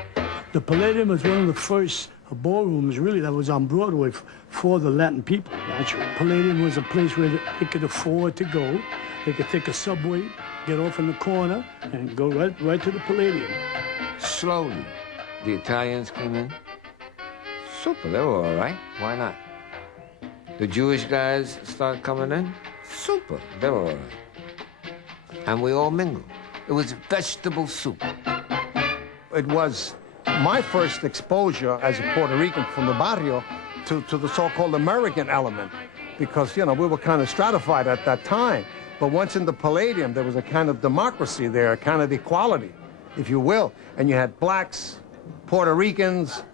The Palladium was one of the first ballrooms, really, that was on Broadway for the Latin people, actually. Palladium was a place where they could afford to go. They could take a subway, get off in the corner, and go right to the Palladium. Slowly, the Italians came in. Super, they were all right. Why not? The Jewish guys started coming in. Super, they were all right. And we all mingled. It was vegetable soup. It was my first exposure as a Puerto Rican from the barrio to the so-called American element, because, you know, we were kind of stratified at that time. But once in the Palladium, there was a kind of democracy there, a kind of equality, if you will. And you had blacks, Puerto Ricans,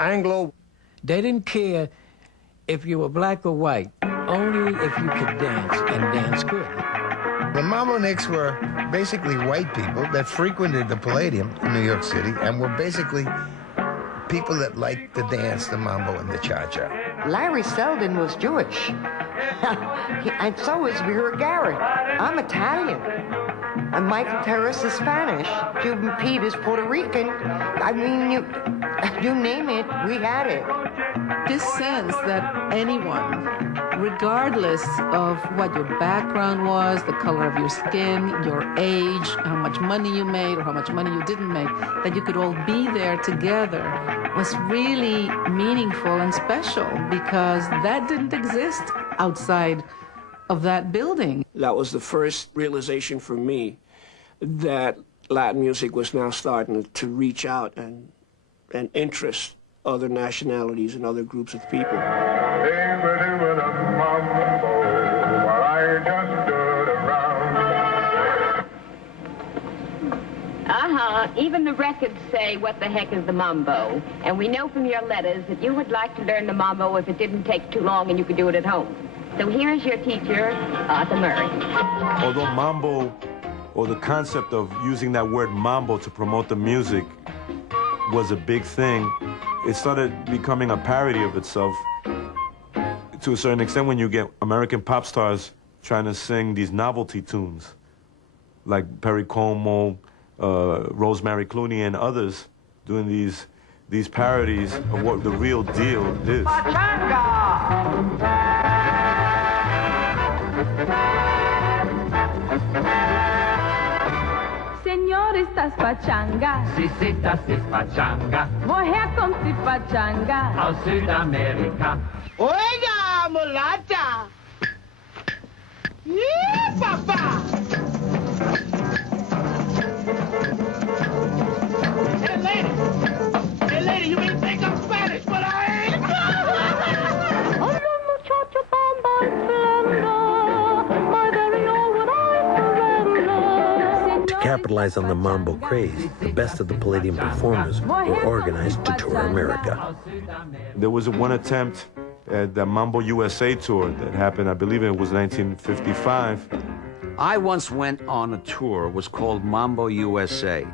Anglo. They didn't care if you were black or white, only if you could dance, and dance good. The Mambo Nicks were basically white people that frequented the Palladium in New York City and were basically people that liked the dance, the mambo, and the cha-cha. Larry Selden was Jewish. And so is Vera Garrett. I'm Italian. And Michael Terrace is Spanish. Cuban Pete is Puerto Rican. I mean, you name it, we had it. This sense that anyone, regardless of what your background was, the color of your skin, your age, how much money you made or how much money you didn't make, that you could all be there together was really meaningful and special, because that didn't exist outside of that building. That was the first realization for me that Latin music was now starting to reach out and interest other nationalities and other groups of people. Even the records say, what the heck is the mambo? And we know from your letters that you would like to learn the mambo if it didn't take too long and you could do it at home. So here's your teacher, Arthur Murray. Although mambo, or the concept of using that word mambo to promote the music was a big thing, it started becoming a parody of itself to a certain extent when you get American pop stars trying to sing these novelty tunes, like Perry Como, Rosemary Clooney, and others doing these parodies of what the real deal is. Señor, ¿estás pachanga? Sí, sí, das ist pachanga. Woher kommt die pachanga? Aus Südamerika. Oiga, mulata! Yeah, papá! Hey, lady, you may think I'm Spanish, but I ain't. I'm a muchacho tan bailando, my very own when I surrender. capitalize on the mambo craze, the best of the Palladium performers were organized to tour America. There was one attempt at the Mambo USA tour that happened, I believe it was 1955. I once went on a tour, it was called Mambo USA.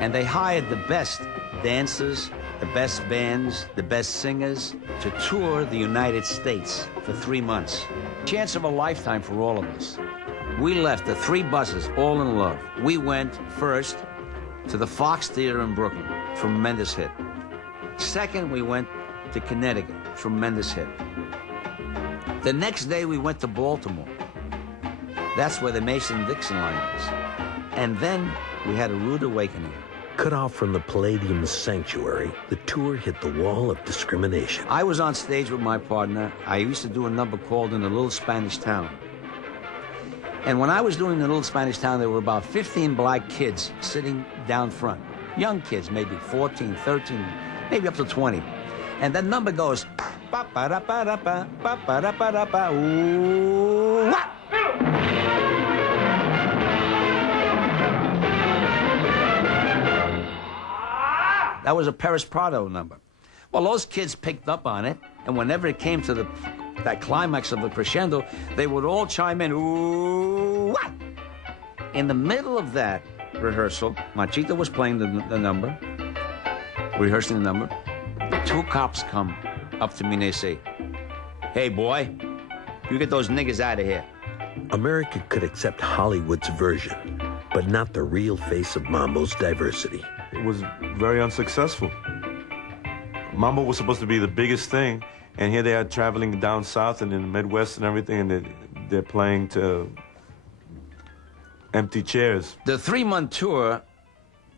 And they hired the best dancers, the best bands, the best singers to tour the United States for 3 months. Chance of a lifetime for all of us. We left the 3 buses, all in love. We went first to the Fox Theater in Brooklyn, tremendous hit. Second, we went to Connecticut, tremendous hit. The next day, we went to Baltimore. That's where the Mason-Dixon line is. And then we had a rude awakening. Cut off from the Palladium's sanctuary, the tour hit the wall of discrimination. I was on stage with my partner. I used to do a number called In a Little Spanish Town. And when I was doing The Little Spanish Town, there were about 15 black kids sitting down front. Young kids, maybe 14, 13, maybe up to 20. And that number goes, pa-pa-da-pa-da-pa, pa-pa-da-pa-da-pa, ooh-wah! That was a Paris Prado number. Well, those kids picked up on it, and whenever it came to that climax of the crescendo, they would all chime in, ooh-wah! In the middle of that rehearsal, Machito was playing the number, rehearsing the number. 2 cops come up to me and they say, "Hey, boy, you get those niggas out of here." America could accept Hollywood's version, but not the real face of Mambo's diversity. It was very unsuccessful. Mambo was supposed to be the biggest thing, and here they are traveling down south and in the Midwest and everything, and they're playing to empty chairs. The 3-month tour,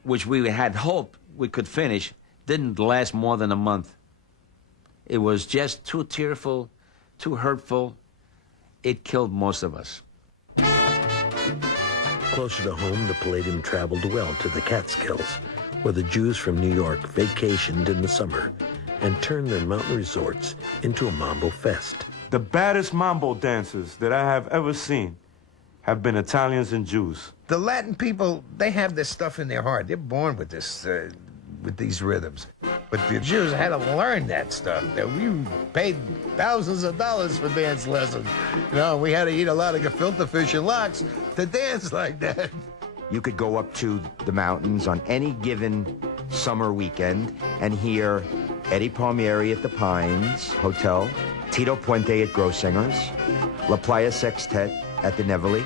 which we had hoped we could finish, didn't last more than a month. It was just too tearful, too hurtful. It killed most of us. Closer to home, the Palladium traveled well to the Catskills, where the Jews from New York vacationed in the summer and turned their mountain resorts into a mambo fest. The baddest mambo dancers that I have ever seen have been Italians and Jews. The Latin people, they have this stuff in their heart. They're born with this, with these rhythms. But the Jews had to learn that stuff. We paid thousands of dollars for dance lessons. You know, we had to eat a lot of gefilte fish and lox to dance like that. You could go up to the mountains on any given summer weekend and hear Eddie Palmieri at the Pines Hotel, Tito Puente at Grossinger's, La Playa Sextet at the Nevele,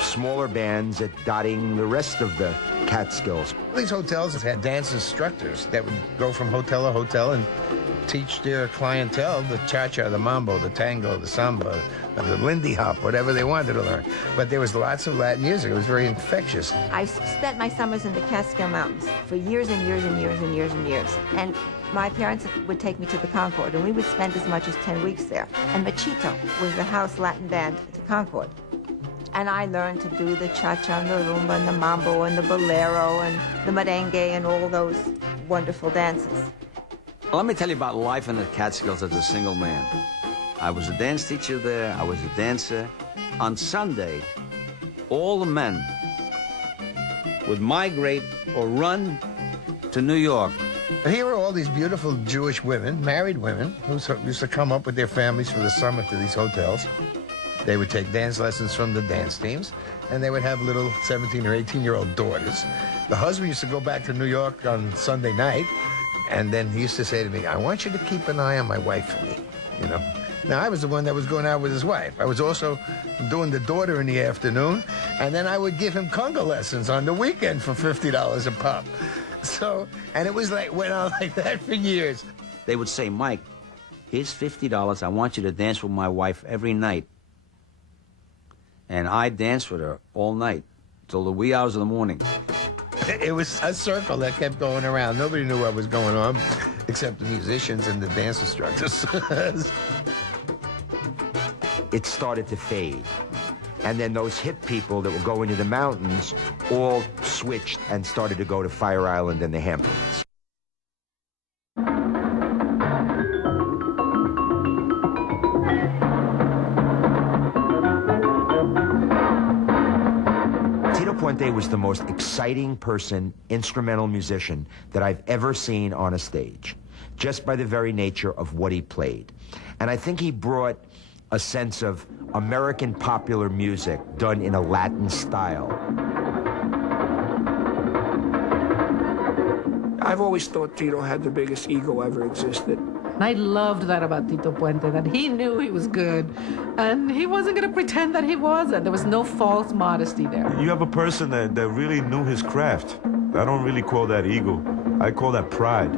smaller bands at dotting the rest of the Catskills. These hotels had dance instructors that would go from hotel to hotel and teach their clientele the cha-cha, the mambo, the tango, the samba, the Lindy Hop, whatever they wanted to learn. But there was lots of Latin music. It was very infectious. I spent my summers in the Catskill Mountains for years and years and years and years and years. And my parents would take me to the Concord, and we would spend as much as 10 weeks there. And Machito was the house Latin band at the Concord. And I learned to do the cha-cha and the rumba and the mambo and the bolero and the merengue and all those wonderful dances. Let me tell you about life in the Catskills as a single man. I was a dance teacher there. I was a dancer. On Sunday, all the men would migrate or run to New York. And here were all these beautiful Jewish women, married women, who used to come up with their families for the summer to these hotels. They would take dance lessons from the dance teams, and they would have little 17 or 18-year-old daughters. The husband used to go back to New York on Sunday night, and then he used to say to me, "I want you to keep an eye on my wife for me," you know. Now, I was the one that was going out with his wife. I was also doing the daughter in the afternoon, and then I would give him conga lessons on the weekend for $50 a pop. So, and it was like, went on like that for years. They would say, "Mike, here's $50. I want you to dance with my wife every night." And I danced with her all night, till the wee hours of the morning. It was a circle that kept going around. Nobody knew what was going on, except the musicians and the dance instructors. It started to fade. And then those hip people that were going to the mountains all switched and started to go to Fire Island and the Hamptons. Tito Puente was the most exciting instrumental musician that I've ever seen on a stage, just by the very nature of what he played. And I think he brought a sense of American popular music done in a Latin style. I've always thought Tito had the biggest ego ever existed. I loved that about Tito Puente, that he knew he was good, and he wasn't going to pretend that he wasn't. There was no false modesty there. You have a person that really knew his craft. I don't really call that ego. I call that pride.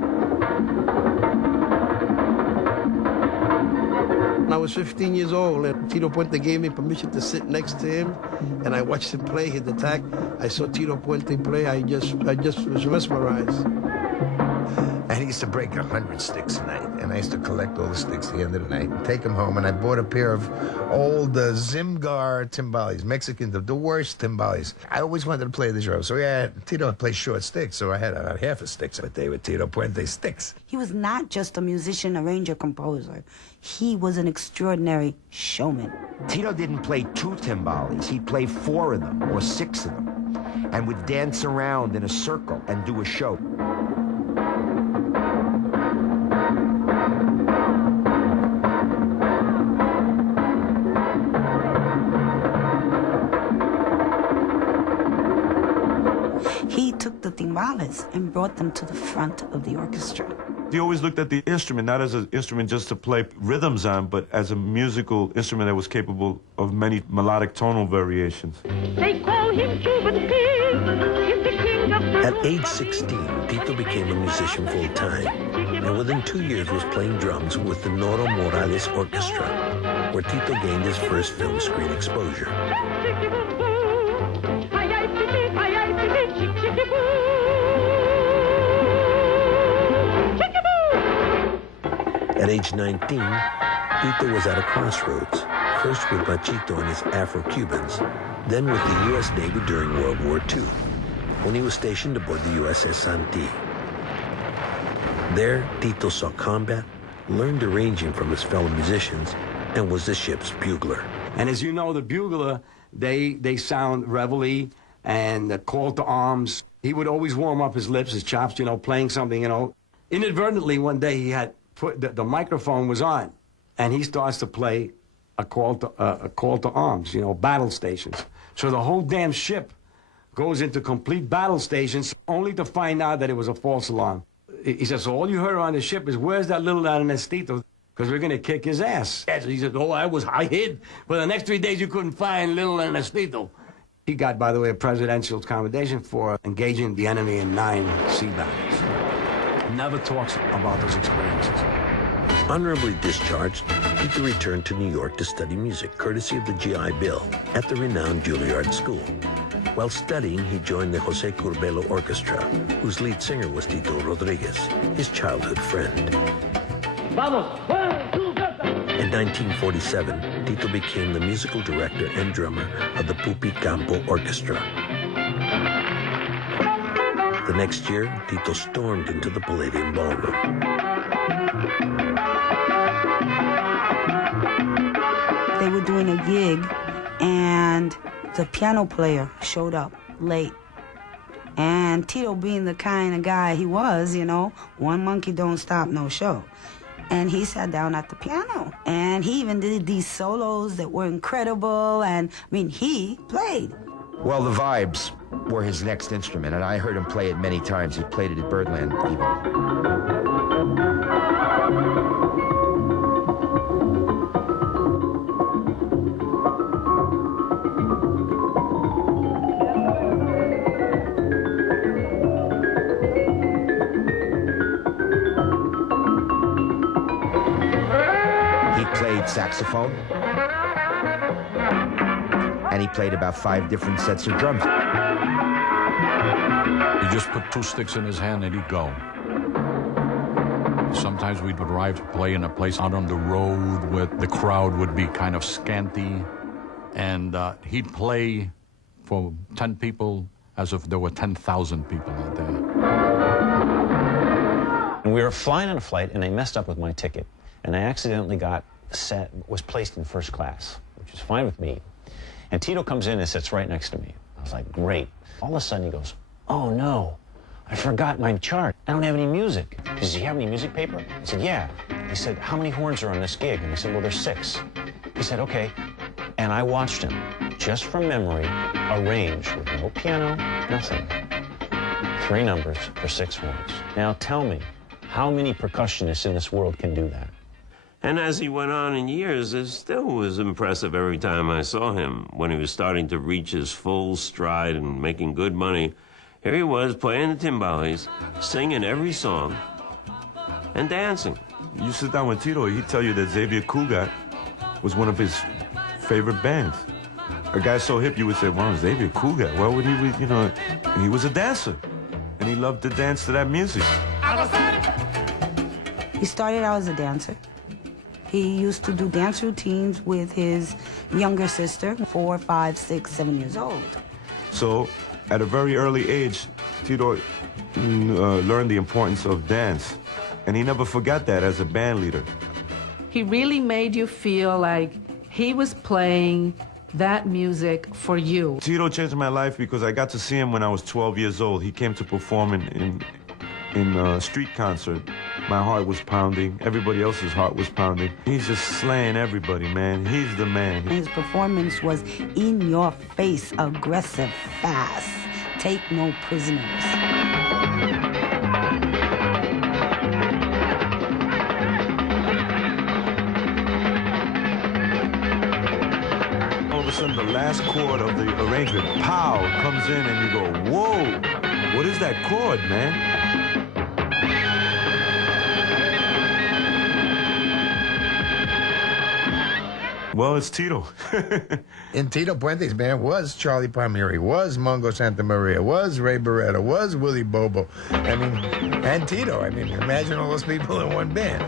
When I was 15 years old, and Tito Puente gave me permission to sit next to him, and I watched him play his attack. I saw Tito Puente play. I just was mesmerized. And he used to break 100 sticks a night, and I used to collect all the sticks at the end of the night and take them home, and I bought a pair of old Zimgar timbales, Mexican, the worst timbales. I always wanted to play the drums, so Tito plays short sticks, so I had about half a stick, but they were Tito Puente sticks. He was not just a musician, arranger, composer. He was an extraordinary showman. Tito didn't play 2 timbales, he'd play 4 of them or 6 of them, and would dance around in a circle and do a show. He took the timbales and brought them to the front of the orchestra. He always looked at the instrument not as an instrument just to play rhythms on, but as a musical instrument that was capable of many melodic tonal variations. They call him Cuban King. He's the king of the... At age 16, Tito became a musician full-time, and within 2 years was playing drums with the Noro Morales Orchestra, where Tito gained his first film screen exposure. At age 19, Tito was at a crossroads, first with Machito and his Afro-Cubans, then with the U.S. Navy during World War II, when he was stationed aboard the USS Santee. There, Tito saw combat, learned arranging from his fellow musicians, and was the ship's bugler. And as you know, the bugler, they sound reveille and the call to arms. He would always warm up his lips, his chops, playing something, Inadvertently, one day he had the microphone was on, and he starts to play a call to arms, battle stations. So the whole damn ship goes into complete battle stations, only to find out that it was a false alarm. He says, so all you heard on the ship is, where's that little Ernestito? Because we're going to kick his ass. So he says, I hid. For the next 3 days, you couldn't find little Ernestito. He got, by the way, a presidential commendation for engaging the enemy in 9 sea battles. Never talks about those experiences. Honorably discharged, Tito returned to New York to study music, courtesy of the GI Bill, at the renowned Juilliard School. While studying, he joined the Jose Curbelo Orchestra, whose lead singer was Tito Rodríguez, his childhood friend. Vamos! 1, 2, 3. In 1947, Tito became the musical director and drummer of the Pupi Campo Orchestra. The next year, Tito stormed into the Palladium ballroom. They were doing a gig, and the piano player showed up late. And Tito, being the kind of guy he was, one monkey don't stop no show. And he sat down at the piano, and he even did these solos that were incredible, and, he played. Well, the vibes were his next instrument, and I heard him play it many times. He played it at Birdland, even. Saxophone, and he played about 5 different sets of drums. He just put 2 sticks in his hand and he'd go. Sometimes we'd arrive to play in a place out on the road where the crowd would be kind of scanty, and he'd play for 10 people as if there were 10,000 people out there. And we were flying on a flight, and they messed up with my ticket, and I accidentally was placed in first class, which is fine with me. And Tito comes in and sits right next to me. was like, great. All of a sudden he goes, oh no, I forgot my chart. I don't have any music. Does he have any music paper? I said, yeah. He said, how many horns are on this gig? And he said, well, there's 6. He said, okay. And I watched him, just from memory, arrange with no piano, nothing. 3 numbers for 6 horns. Now tell me, how many percussionists in this world can do that? And as he went on in years, it still was impressive every time I saw him. When he was starting to reach his full stride and making good money, here he was playing the timbales, singing every song, and dancing. You sit down with Tito, he'd tell you that Xavier Cugat was one of his favorite bands. A guy so hip, you would say, wow, Xavier Cugat, why would he, you know, he was a dancer. And he loved to dance to that music. He started out as a dancer. He used to do dance routines with his younger sister, 4, 5, 6, 7 years old. So, at a very early age, Tito learned the importance of dance. And he never forgot that as a band leader. He really made you feel like he was playing that music for you. Tito changed my life because I got to see him when I was 12 years old. He came to perform in a street concert. My heart was pounding. Everybody else's heart was pounding. He's just slaying everybody, man. He's the man. His performance was in your face, aggressive, fast. Take no prisoners. All of a sudden, the last chord of the arrangement, pow, comes in and you go, whoa, what is that chord, man? Well, it's Tito. In Tito Puente's band was Charlie Palmieri, was Mongo Santamaria, was Ray Barretto, was Willie Bobo. I mean, and Tito. I mean, imagine all those people in one band.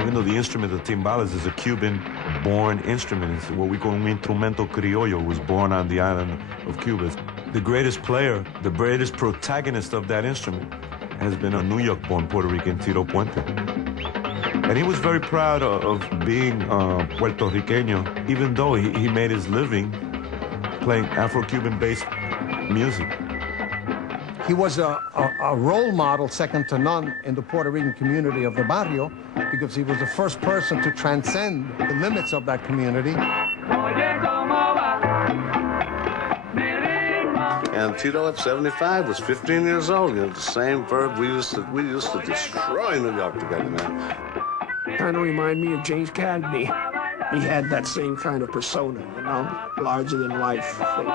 Even though the instrument, the timbales, is a Cuban-born instrument, it's what we call un instrumento criollo, was born on the island of Cuba. The greatest player, the greatest protagonist of that instrument has been a New York-born Puerto Rican, Tito Puente. And he was very proud of being Puerto Riqueño, even though he made his living playing Afro-Cuban-based music. He was a role model second to none in the Puerto Rican community of the barrio because he was the first person to transcend the limits of that community. And Tito at 75 was 15 years old. You know, the same verb we used to destroy New York together, man. Kind of remind me of James Cagney. He had that same kind of persona, you know, larger than life thing.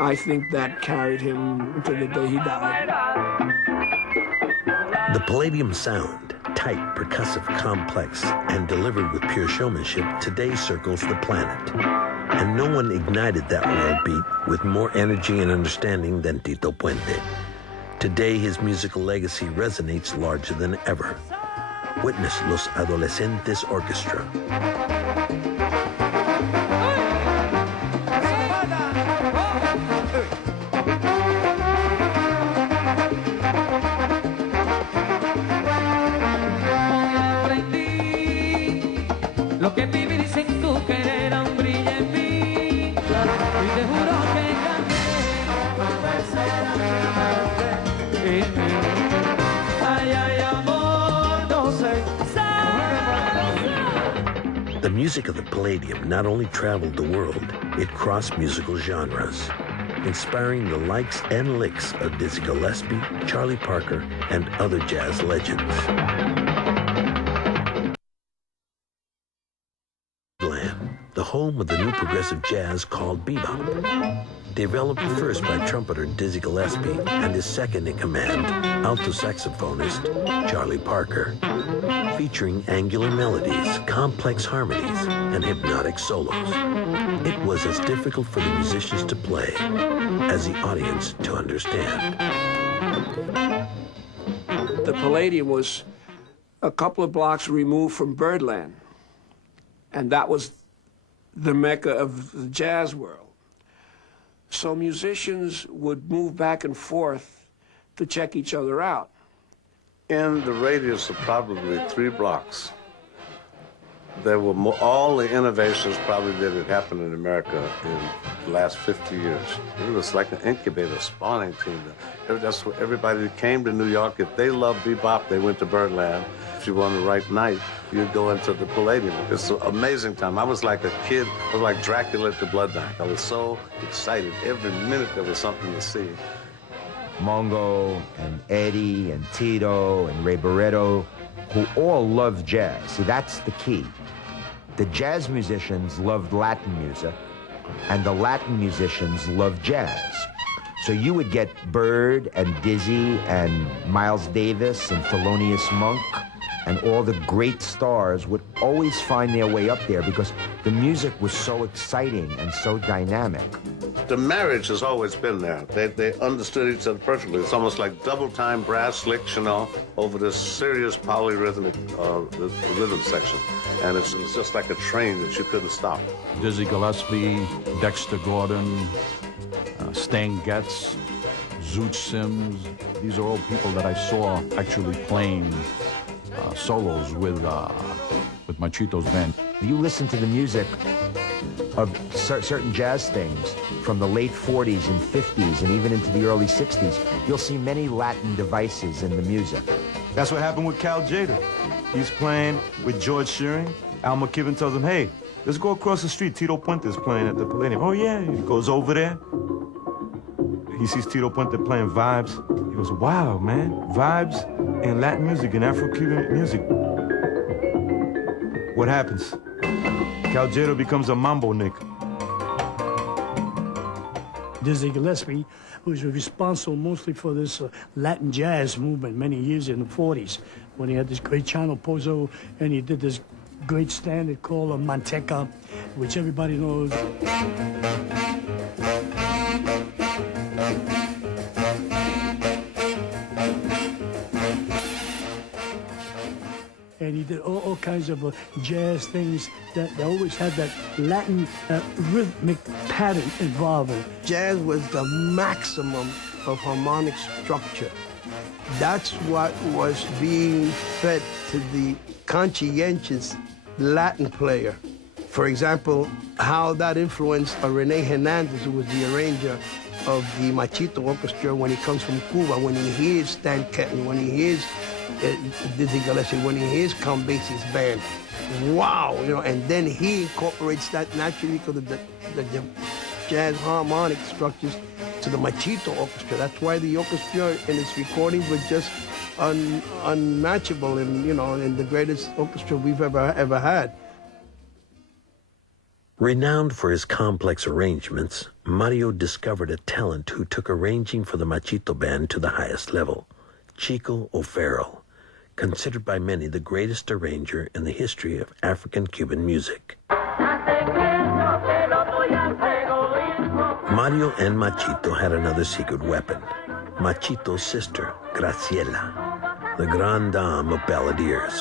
I think that carried him to the day he died. The Palladium sound, tight, percussive, complex, and delivered with pure showmanship, today circles the planet. And no one ignited that world beat with more energy and understanding than Tito Puente. Today, his musical legacy resonates larger than ever. Witness Los Adolescentes Orchestra. The music of the Palladium not only traveled the world, it crossed musical genres, inspiring the likes and licks of Dizzy Gillespie, Charlie Parker, and other jazz legends. The home of the new progressive jazz called bebop. Developed first by trumpeter Dizzy Gillespie and his second in command, alto saxophonist Charlie Parker. Featuring angular melodies, complex harmonies, and hypnotic solos. It was as difficult for the musicians to play as the audience to understand. The Palladium was a couple of blocks removed from Birdland, and that was the mecca of the jazz world. So musicians would move back and forth to check each other out. In the radius of probably 3 blocks, There were all the innovations probably that had happened in America in the last 50 years. It was like an incubator, spawning team. That's what everybody that came to New York, if they loved bebop, they went to Birdland. If you wanted the right night, you'd go into the Palladium. It's an amazing time. I was like a kid. I was like Dracula at the Blood Bank. I was so excited. Every minute there was something to see. Mongo and Eddie and Tito and Ray Barretto, who all loved jazz. See, that's the key. The jazz musicians loved Latin music, and the Latin musicians loved jazz. So you would get Bird and Dizzy and Miles Davis and Thelonious Monk, and all the great stars would always find their way up there because the music was so exciting and so dynamic. The marriage has always been there. They understood each other perfectly. It's almost like double-time brass licks, you know, over this serious polyrhythmic rhythm section. And it's just like a train that you couldn't stop. Dizzy Gillespie, Dexter Gordon, Stan Getz, Zoot Sims. These are all people that I saw actually playing solos with Machito's band. You listen to the music of certain jazz things from the late 40s and 50s and even into the early 60s, you'll see many Latin devices in the music. That's what happened with Cal Tjader. He's playing with George Shearing. Al McKibben tells him, hey, let's go across the street. Tito Puente's playing at the Palladium. Oh, yeah. He goes over there. He sees Tito Puente playing vibes. He goes, wow, man, vibes and Latin music and Afro-Cuban music. What happens? Cal Tjader becomes a mambo nick. Dizzy Gillespie, who was responsible mostly for this Latin jazz movement many years in the 40s, when he had this great Chano Pozo, and he did this great standard called Manteca, which everybody knows. And he did all kinds of jazz things that always had that Latin rhythmic pattern involved. Jazz was the maximum of harmonic structure. That's what was being fed to the conscientious Latin player. For example, how that influenced Rene Hernandez, who was the arranger of the Machito Orchestra when he comes from Cuba, when he hears Stan Kenton, when he hears Dizzy Gillespie, when he hears Count Basie's band. Wow, you know, and then he incorporates that naturally because of the jazz harmonic structures to the Machito Orchestra. That's why the orchestra and its recordings were just unmatchable and, you know, and the greatest orchestra we've ever had. Renowned for his complex arrangements, Mario discovered a talent who took arranging for the Machito band to the highest level, Chico O'Farrill, considered by many the greatest arranger in the history of African-Cuban music. Mario and Machito had another secret weapon, Machito's sister, Graciela, the grande dame of balladeers.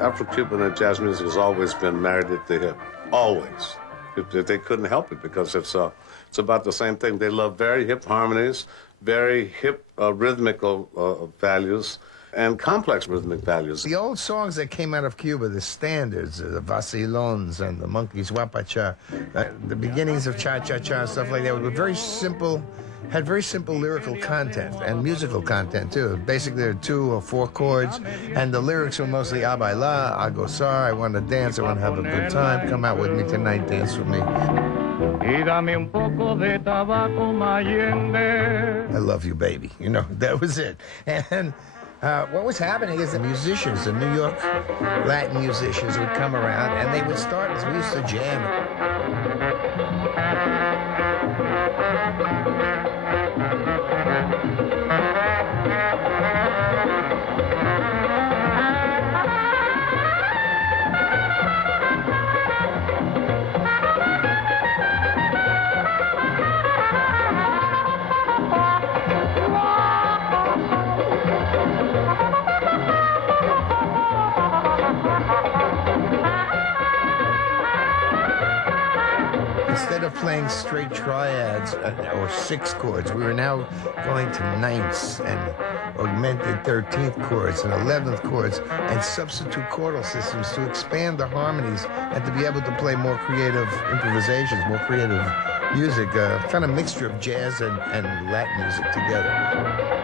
Afro-Cuban and jazz music has always been married at the hip, always. They couldn't help it because it's about the same thing. They love very hip harmonies, very hip rhythmical values, and complex rhythmic values. The old songs that came out of Cuba, the standards, the Vacilons and the Monkeys Wapacha, the beginnings of Cha-Cha-Cha, stuff like that, were very simple, had very simple lyrical content and musical content too. Basically, there were 2 or 4 chords, and the lyrics were mostly a bailar, a gozar, I want to dance, I want to have a good time, come out with me tonight, dance with me. I love you, baby. You know, that was it. And what was happening is the musicians, the New York Latin musicians would come around and they would start, we used to jam it. of playing straight triads or 6 chords. We were now going to ninths and augmented 13th chords and 11th chords and substitute chordal systems to expand the harmonies and to be able to play more creative improvisations, more creative music, kind of mixture of jazz and Latin music together.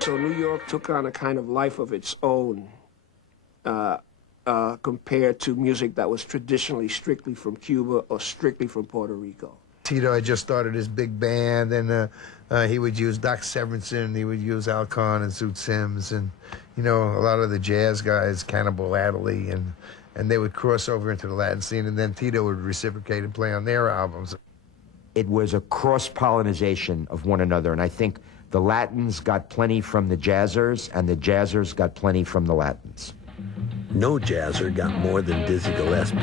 So New York took on a kind of life of its own compared to music that was traditionally strictly from Cuba or strictly from Puerto Rico. Tito had just started his big band, and he would use Doc Severinsen, he would use Al Kahn and Zoot Sims, and, you know, a lot of the jazz guys, Cannibal Adderley, and they would cross over into the Latin scene, and then Tito would reciprocate and play on their albums. It was a cross-pollinization of one another, and I think the Latins got plenty from the jazzers, and the jazzers got plenty from the Latins. No jazzer got more than Dizzy Gillespie,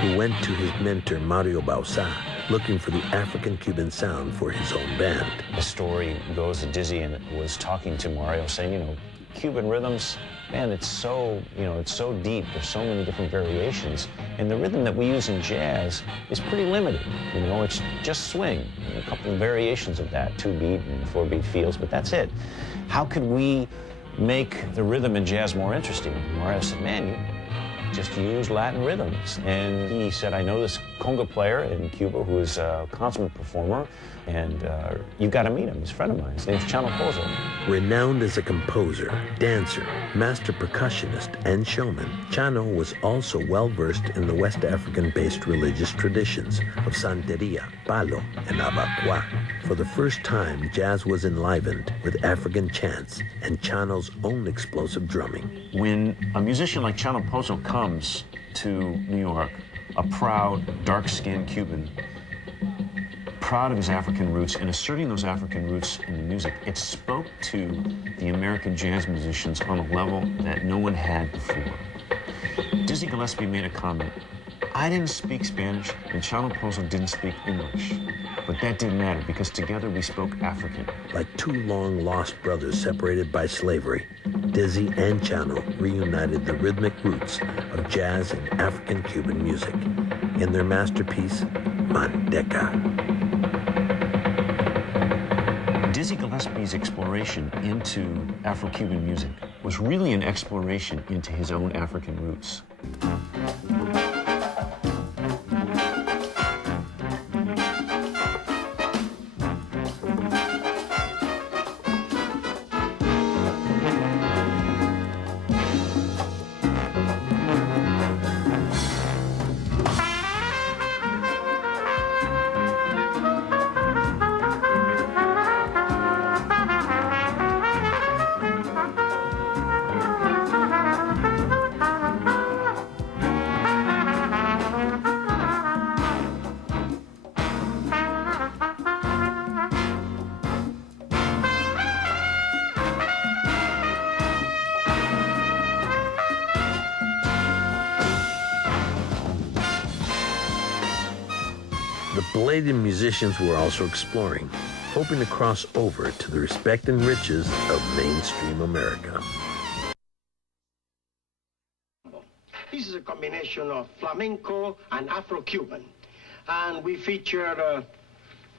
who went to his mentor Mario Bauzá looking for the African-Cuban sound for his own band. The story goes that Dizzy was talking to Mario saying, you know, Cuban rhythms, man, it's so, you know, it's so deep. There's so many different variations. And the rhythm that we use in jazz is pretty limited. You know, it's just swing. A couple of variations of that, 2-beat and 4-beat feels, but that's it. How could we make the rhythm in jazz more interesting? Mario said, man, you just use Latin rhythms. And he said, I know this conga player in Cuba who is a consummate performer, and you've got to meet him. He's a friend of mine. His name's Chano Pozo. Renowned as a composer, dancer, master percussionist, and showman, Chano was also well-versed in the West African-based religious traditions of Santeria, Palo, and Abacua. For the first time, jazz was enlivened with African chants and Chano's own explosive drumming. When a musician like Chano Pozo comes to New York, a proud, dark-skinned Cuban, proud of his African roots and asserting those African roots in the music, it spoke to the American jazz musicians on a level that no one had before. Dizzy Gillespie made a comment. I didn't speak Spanish and Chano Pozo didn't speak English, but that didn't matter because together we spoke African. Like two long-lost brothers separated by slavery, Dizzy and Chano reunited the rhythmic roots of jazz and African-Cuban music in their masterpiece, Manteca. Dizzy Gillespie's exploration into Afro-Cuban music was really an exploration into his own African roots. The Palladium musicians were also exploring, hoping to cross over to the respect and riches of mainstream America. This is a combination of flamenco and Afro-Cuban. And we featured,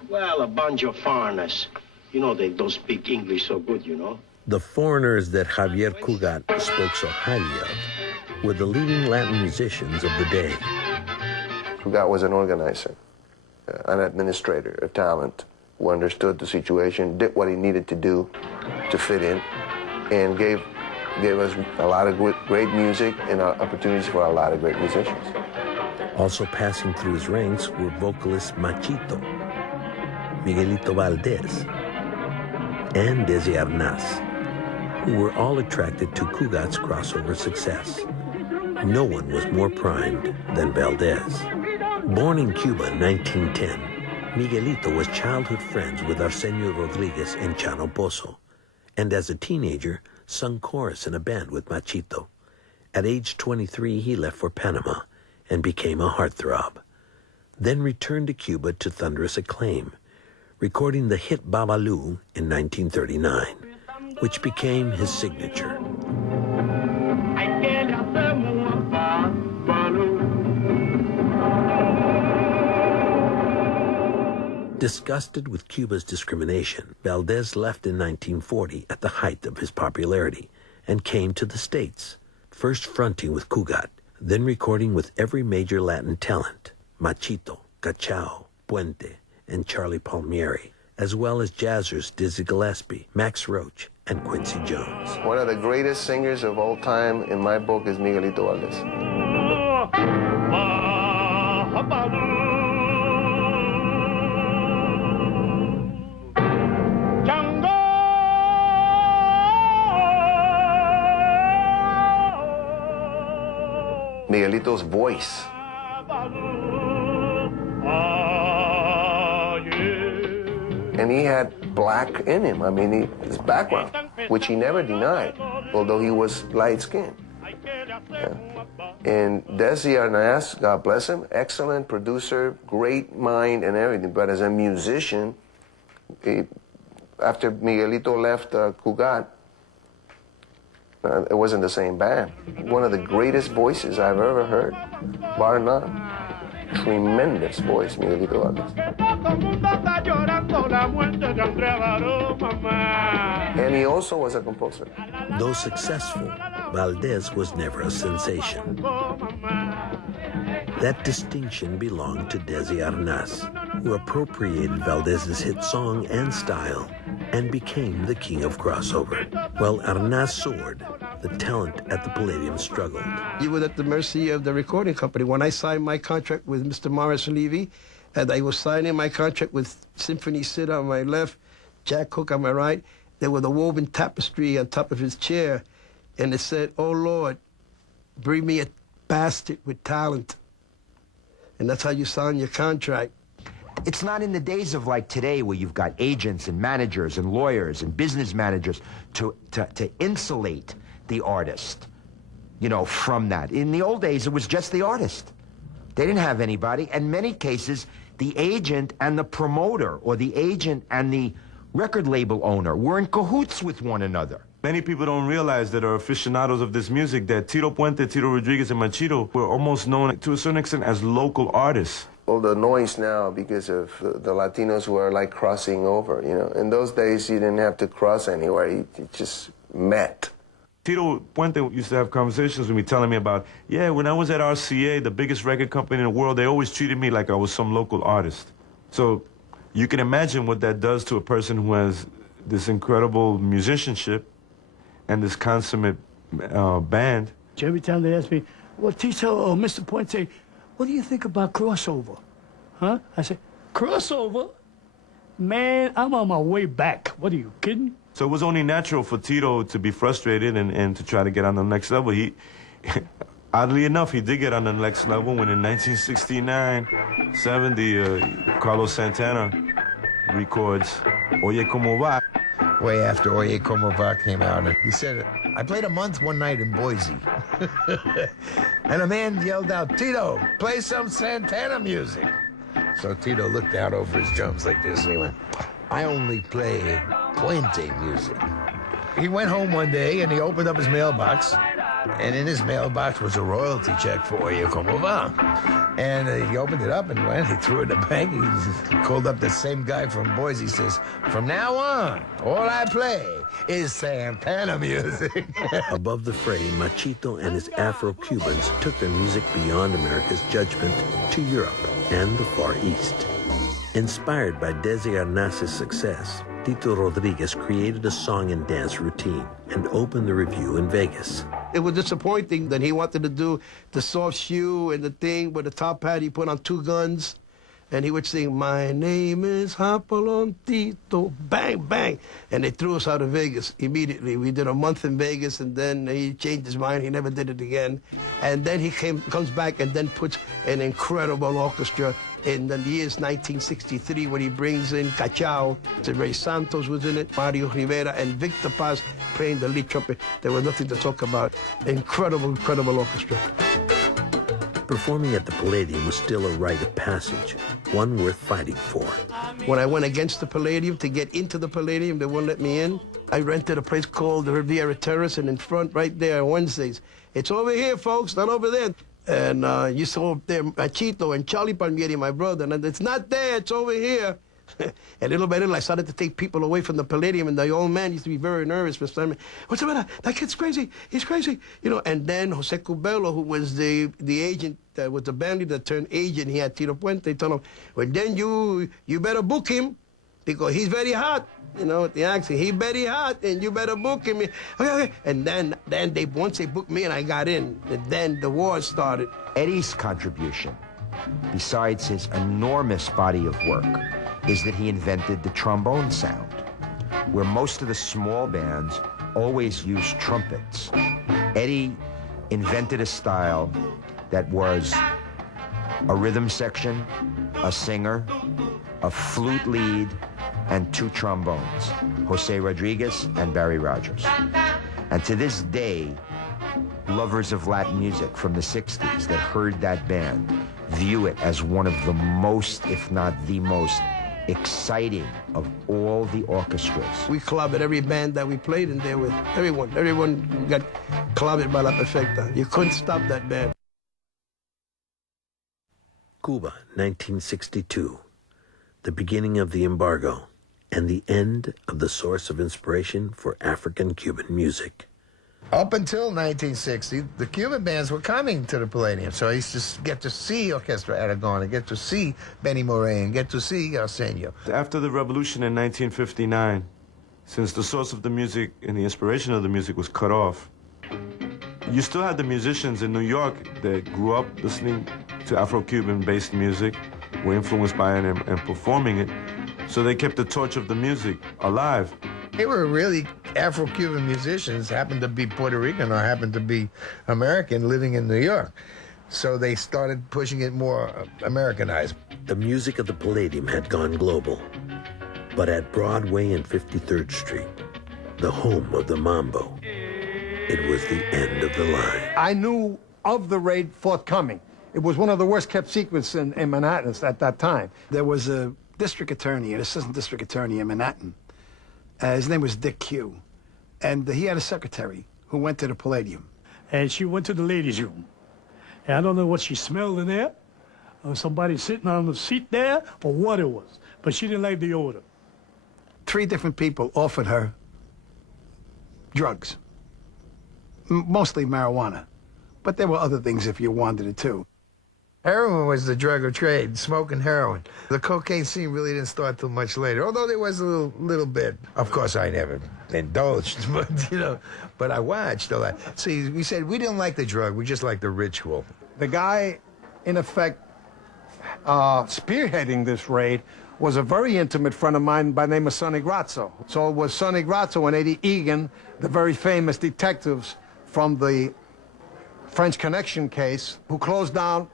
well, a bunch of foreigners. You know, they don't speak English so good, you know. The foreigners that Javier Cugat spoke so highly of were the leading Latin musicians of the day. Cugat was an organizer, an administrator, a talent who understood the situation, did what he needed to do to fit in, and gave us a lot of great music and opportunities for a lot of great musicians. Also passing through his ranks were vocalist Machito, Miguelito Valdez, and Desi Arnaz, who were all attracted to Cugat's crossover success. No one was more primed than Valdez. Born in Cuba in 1910, Miguelito was childhood friends with Arsenio Rodríguez and Chano Pozo, and as a teenager, sung chorus in a band with Machito. At age 23, he left for Panama and became a heartthrob, then returned to Cuba to thunderous acclaim, recording the hit Babalu in 1939, which became his signature. Disgusted with Cuba's discrimination, Valdez left in 1940 at the height of his popularity and came to the States, first fronting with Cugat, then recording with every major Latin talent, Machito, Cachao, Puente, and Charlie Palmieri, as well as jazzers Dizzy Gillespie, Max Roach, and Quincy Jones. One of the greatest singers of all time in my book is Miguelito Valdez. Miguelito's voice. And he had black in him. I mean, his background, which he never denied, although he was light-skinned. Yeah. And Desi Arnaz, God bless him, excellent producer, great mind and everything. But as a musician, after Miguelito left Cugat, it wasn't the same band. One of the greatest voices I've ever heard, bar none. Tremendous voice, Miguelito Valdez. And he also was a composer. Though successful, Valdez was never a sensation. That distinction belonged to Desi Arnaz, who appropriated Valdez's hit song and style and became the king of crossover. While Arnaz soared, the talent at the Palladium struggled. You were at the mercy of the recording company. When I signed my contract with Mr. Morris Levy, and I was signing my contract with Symphony Sid on my left, Jack Cook on my right, there was a woven tapestry on top of his chair, and it said, "Oh Lord, bring me a bastard with talent." And that's how you sign your contract. It's not in the days of like today where you've got agents and managers and lawyers and business managers to insulate the artist, you know, from that. In the old days, it was just the artist. They didn't have anybody. In many cases, the agent and the promoter or the agent and the record label owner were in cahoots with one another. Many people don't realize that are aficionados of this music that Tito Puente, Tito Rodríguez, and Machito were almost known to a certain extent as local artists. All the noise now because of the Latinos who are like crossing over, you know. In those days, you didn't have to cross anywhere. You just met. Tito Puente used to have conversations with me telling me about, yeah, when I was at RCA, the biggest record company in the world, they always treated me like I was some local artist. So you can imagine what that does to a person who has this incredible musicianship and this consummate band. Every time they ask me, well, Tito or Mr. Puente, what do you think about crossover? Huh? I say, crossover? Man, I'm on my way back. What are you kidding? So it was only natural for Tito to be frustrated and to try to get on the next level. He, oddly enough, he did get on the next level when in 1969, 70, Carlos Santana records Oye Como Va. Way after Oye Como Va came out, and he said, I played a month one night in Boise. And a man yelled out, Tito, play some Santana music. So Tito looked out over his drums like this, and he went, I only play Puente music. He went home one day, and he opened up his mailbox, and in his mailbox was a royalty check for Oye Como Va. And he opened it up and he threw it in the bank. He called up the same guy from Boise. He says, from now on, all I play is Santana music. Above the fray, Machito and his Afro-Cubans took their music beyond America's judgment to Europe and the Far East. Inspired by Desi Arnaz's success, Tito Rodríguez created a song and dance routine and opened the review in Vegas. It was disappointing that he wanted to do the soft shoe and the thing with the top hat he put on two guns. And he would sing, "My name is Hopalong Tito," bang, bang. And they threw us out of Vegas immediately. We did a month in Vegas, and then he changed his mind. He never did it again. And then he comes back and then puts an incredible orchestra in the years 1963 when he brings in Cachao. Ray Santos was in it, Mario Rivera, and Victor Paz playing the lead trumpet. There was nothing to talk about. Incredible, incredible orchestra. Performing at the Palladium was still a rite of passage, one worth fighting for. When I went against the Palladium to get into the Palladium, they wouldn't let me in. I rented a place called the Riviera Terrace, and in front right there on Wednesdays, "It's over here, folks, not over there." And you saw up there Machito and Charlie Palmieri, my brother, and it's not there, it's over here. And little by little, I started to take people away from the Palladium, and the old man used to be very nervous. Mr. Simon, "What's the matter? That kid's crazy. He's crazy." You know, and then Jose Cubelo, who was the agent, was the band leader turned agent, he had Tito Puente, told him, "Well, then you better book him, because he's very hot." You know, the accent, "He very hot, and you better book him." Okay. And then once they booked me and I got in, and then the war started. Eddie's contribution, besides his enormous body of work, is that he invented the trombone sound, where most of the small bands always used trumpets. Eddie invented a style that was a rhythm section, a singer, a flute lead, and 2 trombones, Jose Rodríguez and Barry Rogers. And to this day, lovers of Latin music from the 60s that heard that band view it as one of the most, if not the most, exciting of all the orchestras. We clobbered every band that we played in there with. Everyone got clobbered by La Perfecta. You couldn't stop that band. Cuba, 1962. The beginning of the embargo and the end of the source of inspiration for African-Cuban music. Up until 1960, the Cuban bands were coming to the Palladium, so I used to get to see Orchestra Aragon, and get to see Benny Moré, get to see Arsenio. After the revolution in 1959, since the source of the music and the inspiration of the music was cut off, you still had the musicians in New York that grew up listening to Afro-Cuban based music, were influenced by it and performing it, so they kept the torch of the music alive. They were really Afro-Cuban musicians, happened to be Puerto Rican or happened to be American living in New York. So they started pushing it more Americanized. The music of the Palladium had gone global. But at Broadway and 53rd Street, the home of the Mambo, it was the end of the line. I knew of the raid forthcoming. It was one of the worst kept secrets in Manhattan at that time. There was a district attorney, an assistant district attorney in Manhattan. His name was Dick Q. And he had a secretary who went to the Palladium. And she went to the ladies' room. And I don't know what she smelled in there, or somebody sitting on the seat there, or what it was. But she didn't like the odor. 3 different people offered her drugs, mostly marijuana. But there were other things if you wanted it too. Heroin was the drug of trade, smoking heroin. The cocaine scene really didn't start till much later, although there was a little bit. Of course, I never indulged, but I watched a lot. See, we said we didn't like the drug, we just liked the ritual. The guy, in effect, spearheading this raid was a very intimate friend of mine by the name of Sonny Grazzo. So it was Sonny Grazzo and Eddie Egan, the very famous detectives from the French Connection case, who closed down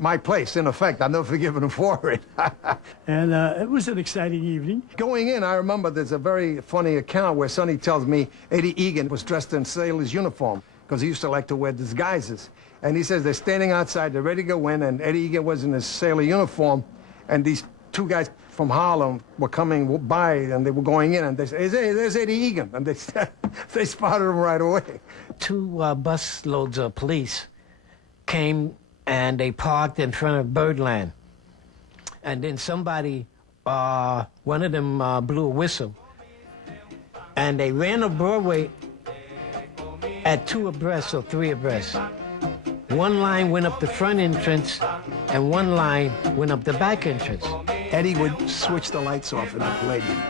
my place, in effect. I've never forgiven him for it. And it was an exciting evening. Going in, I remember there's a very funny account where Sonny tells me Eddie Egan was dressed in sailor's uniform because he used to like to wear disguises. And he says they're standing outside, they're ready to go in, and Eddie Egan was in his sailor uniform, and these 2 guys from Harlem were coming by, and they were going in, and they said, "Hey, there's Eddie Egan," and they spotted him right away. 2 bus loads of police came and they parked in front of Birdland. And then somebody, one of them blew a whistle. And they ran up Broadway at 2 abreast or 3 abreast. 1 line went up the front entrance and 1 line went up the back entrance. Eddie would switch the lights off in the Palladium.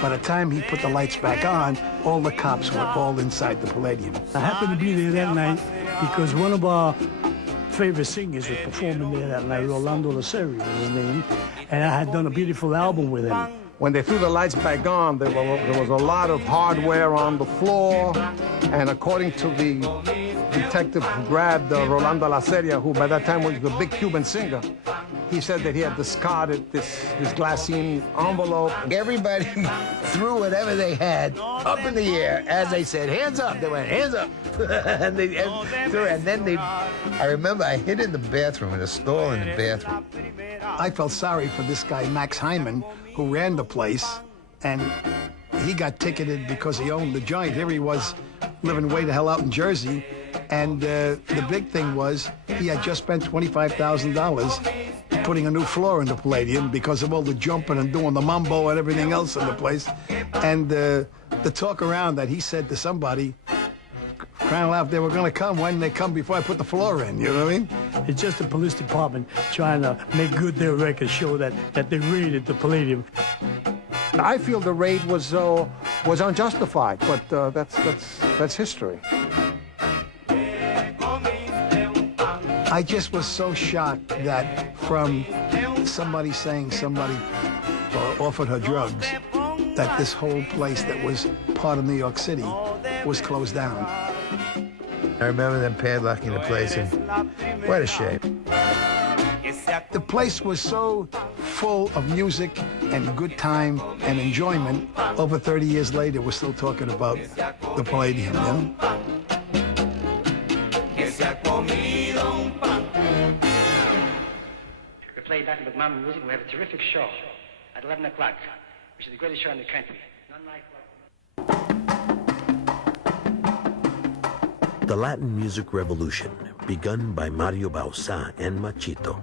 By the time he put the lights back on, all the cops were all inside the Palladium. I happened to be there that night because one of our favorite singers was performing there that night. Rolando Laserio was his name. And I had done a beautiful album with him. When they threw the lights back on, there was a lot of hardware on the floor. And according to the detective who grabbed Rolando Laseria, who by that time was the big Cuban singer, he said that he had discarded this glassine envelope. Everybody threw whatever they had up in the air as they said, hands up. They went, hands up. and then I remember I hid in the bathroom, in a stall in the bathroom. I felt sorry for this guy, Max Hyman, who ran the place, and he got ticketed because he owned the joint. Here he was living way the hell out in Jersey, and the big thing was he had just spent $25,000 putting a new floor in the Palladium because of all the jumping and doing the mambo and everything else in the place. And the talk around that he said to somebody, crying out, they were going to come. Why didn't they come before I put the floor in? You know what I mean? It's just the police department trying to make good their record, show that they raided the Palladium. I feel the raid was unjustified, but that's history. I just was so shocked that from somebody saying somebody offered her drugs, that this whole place that was part of New York City was closed down. I remember them padlocking the place, and what a shame. The place was so full of music and good time and enjoyment. Over 30 years later, we're still talking about the Palladium, you know? We play nothing but Mambo music. We have a terrific show at 11 o'clock, which is the greatest show in the country. None like The Latin music revolution, begun by Mario Bauzá and Machito,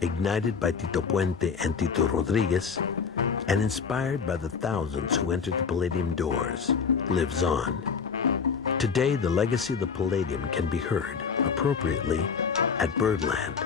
ignited by Tito Puente and Tito Rodríguez, and inspired by the thousands who entered the Palladium doors, lives on. Today, the legacy of the Palladium can be heard, appropriately, at Birdland.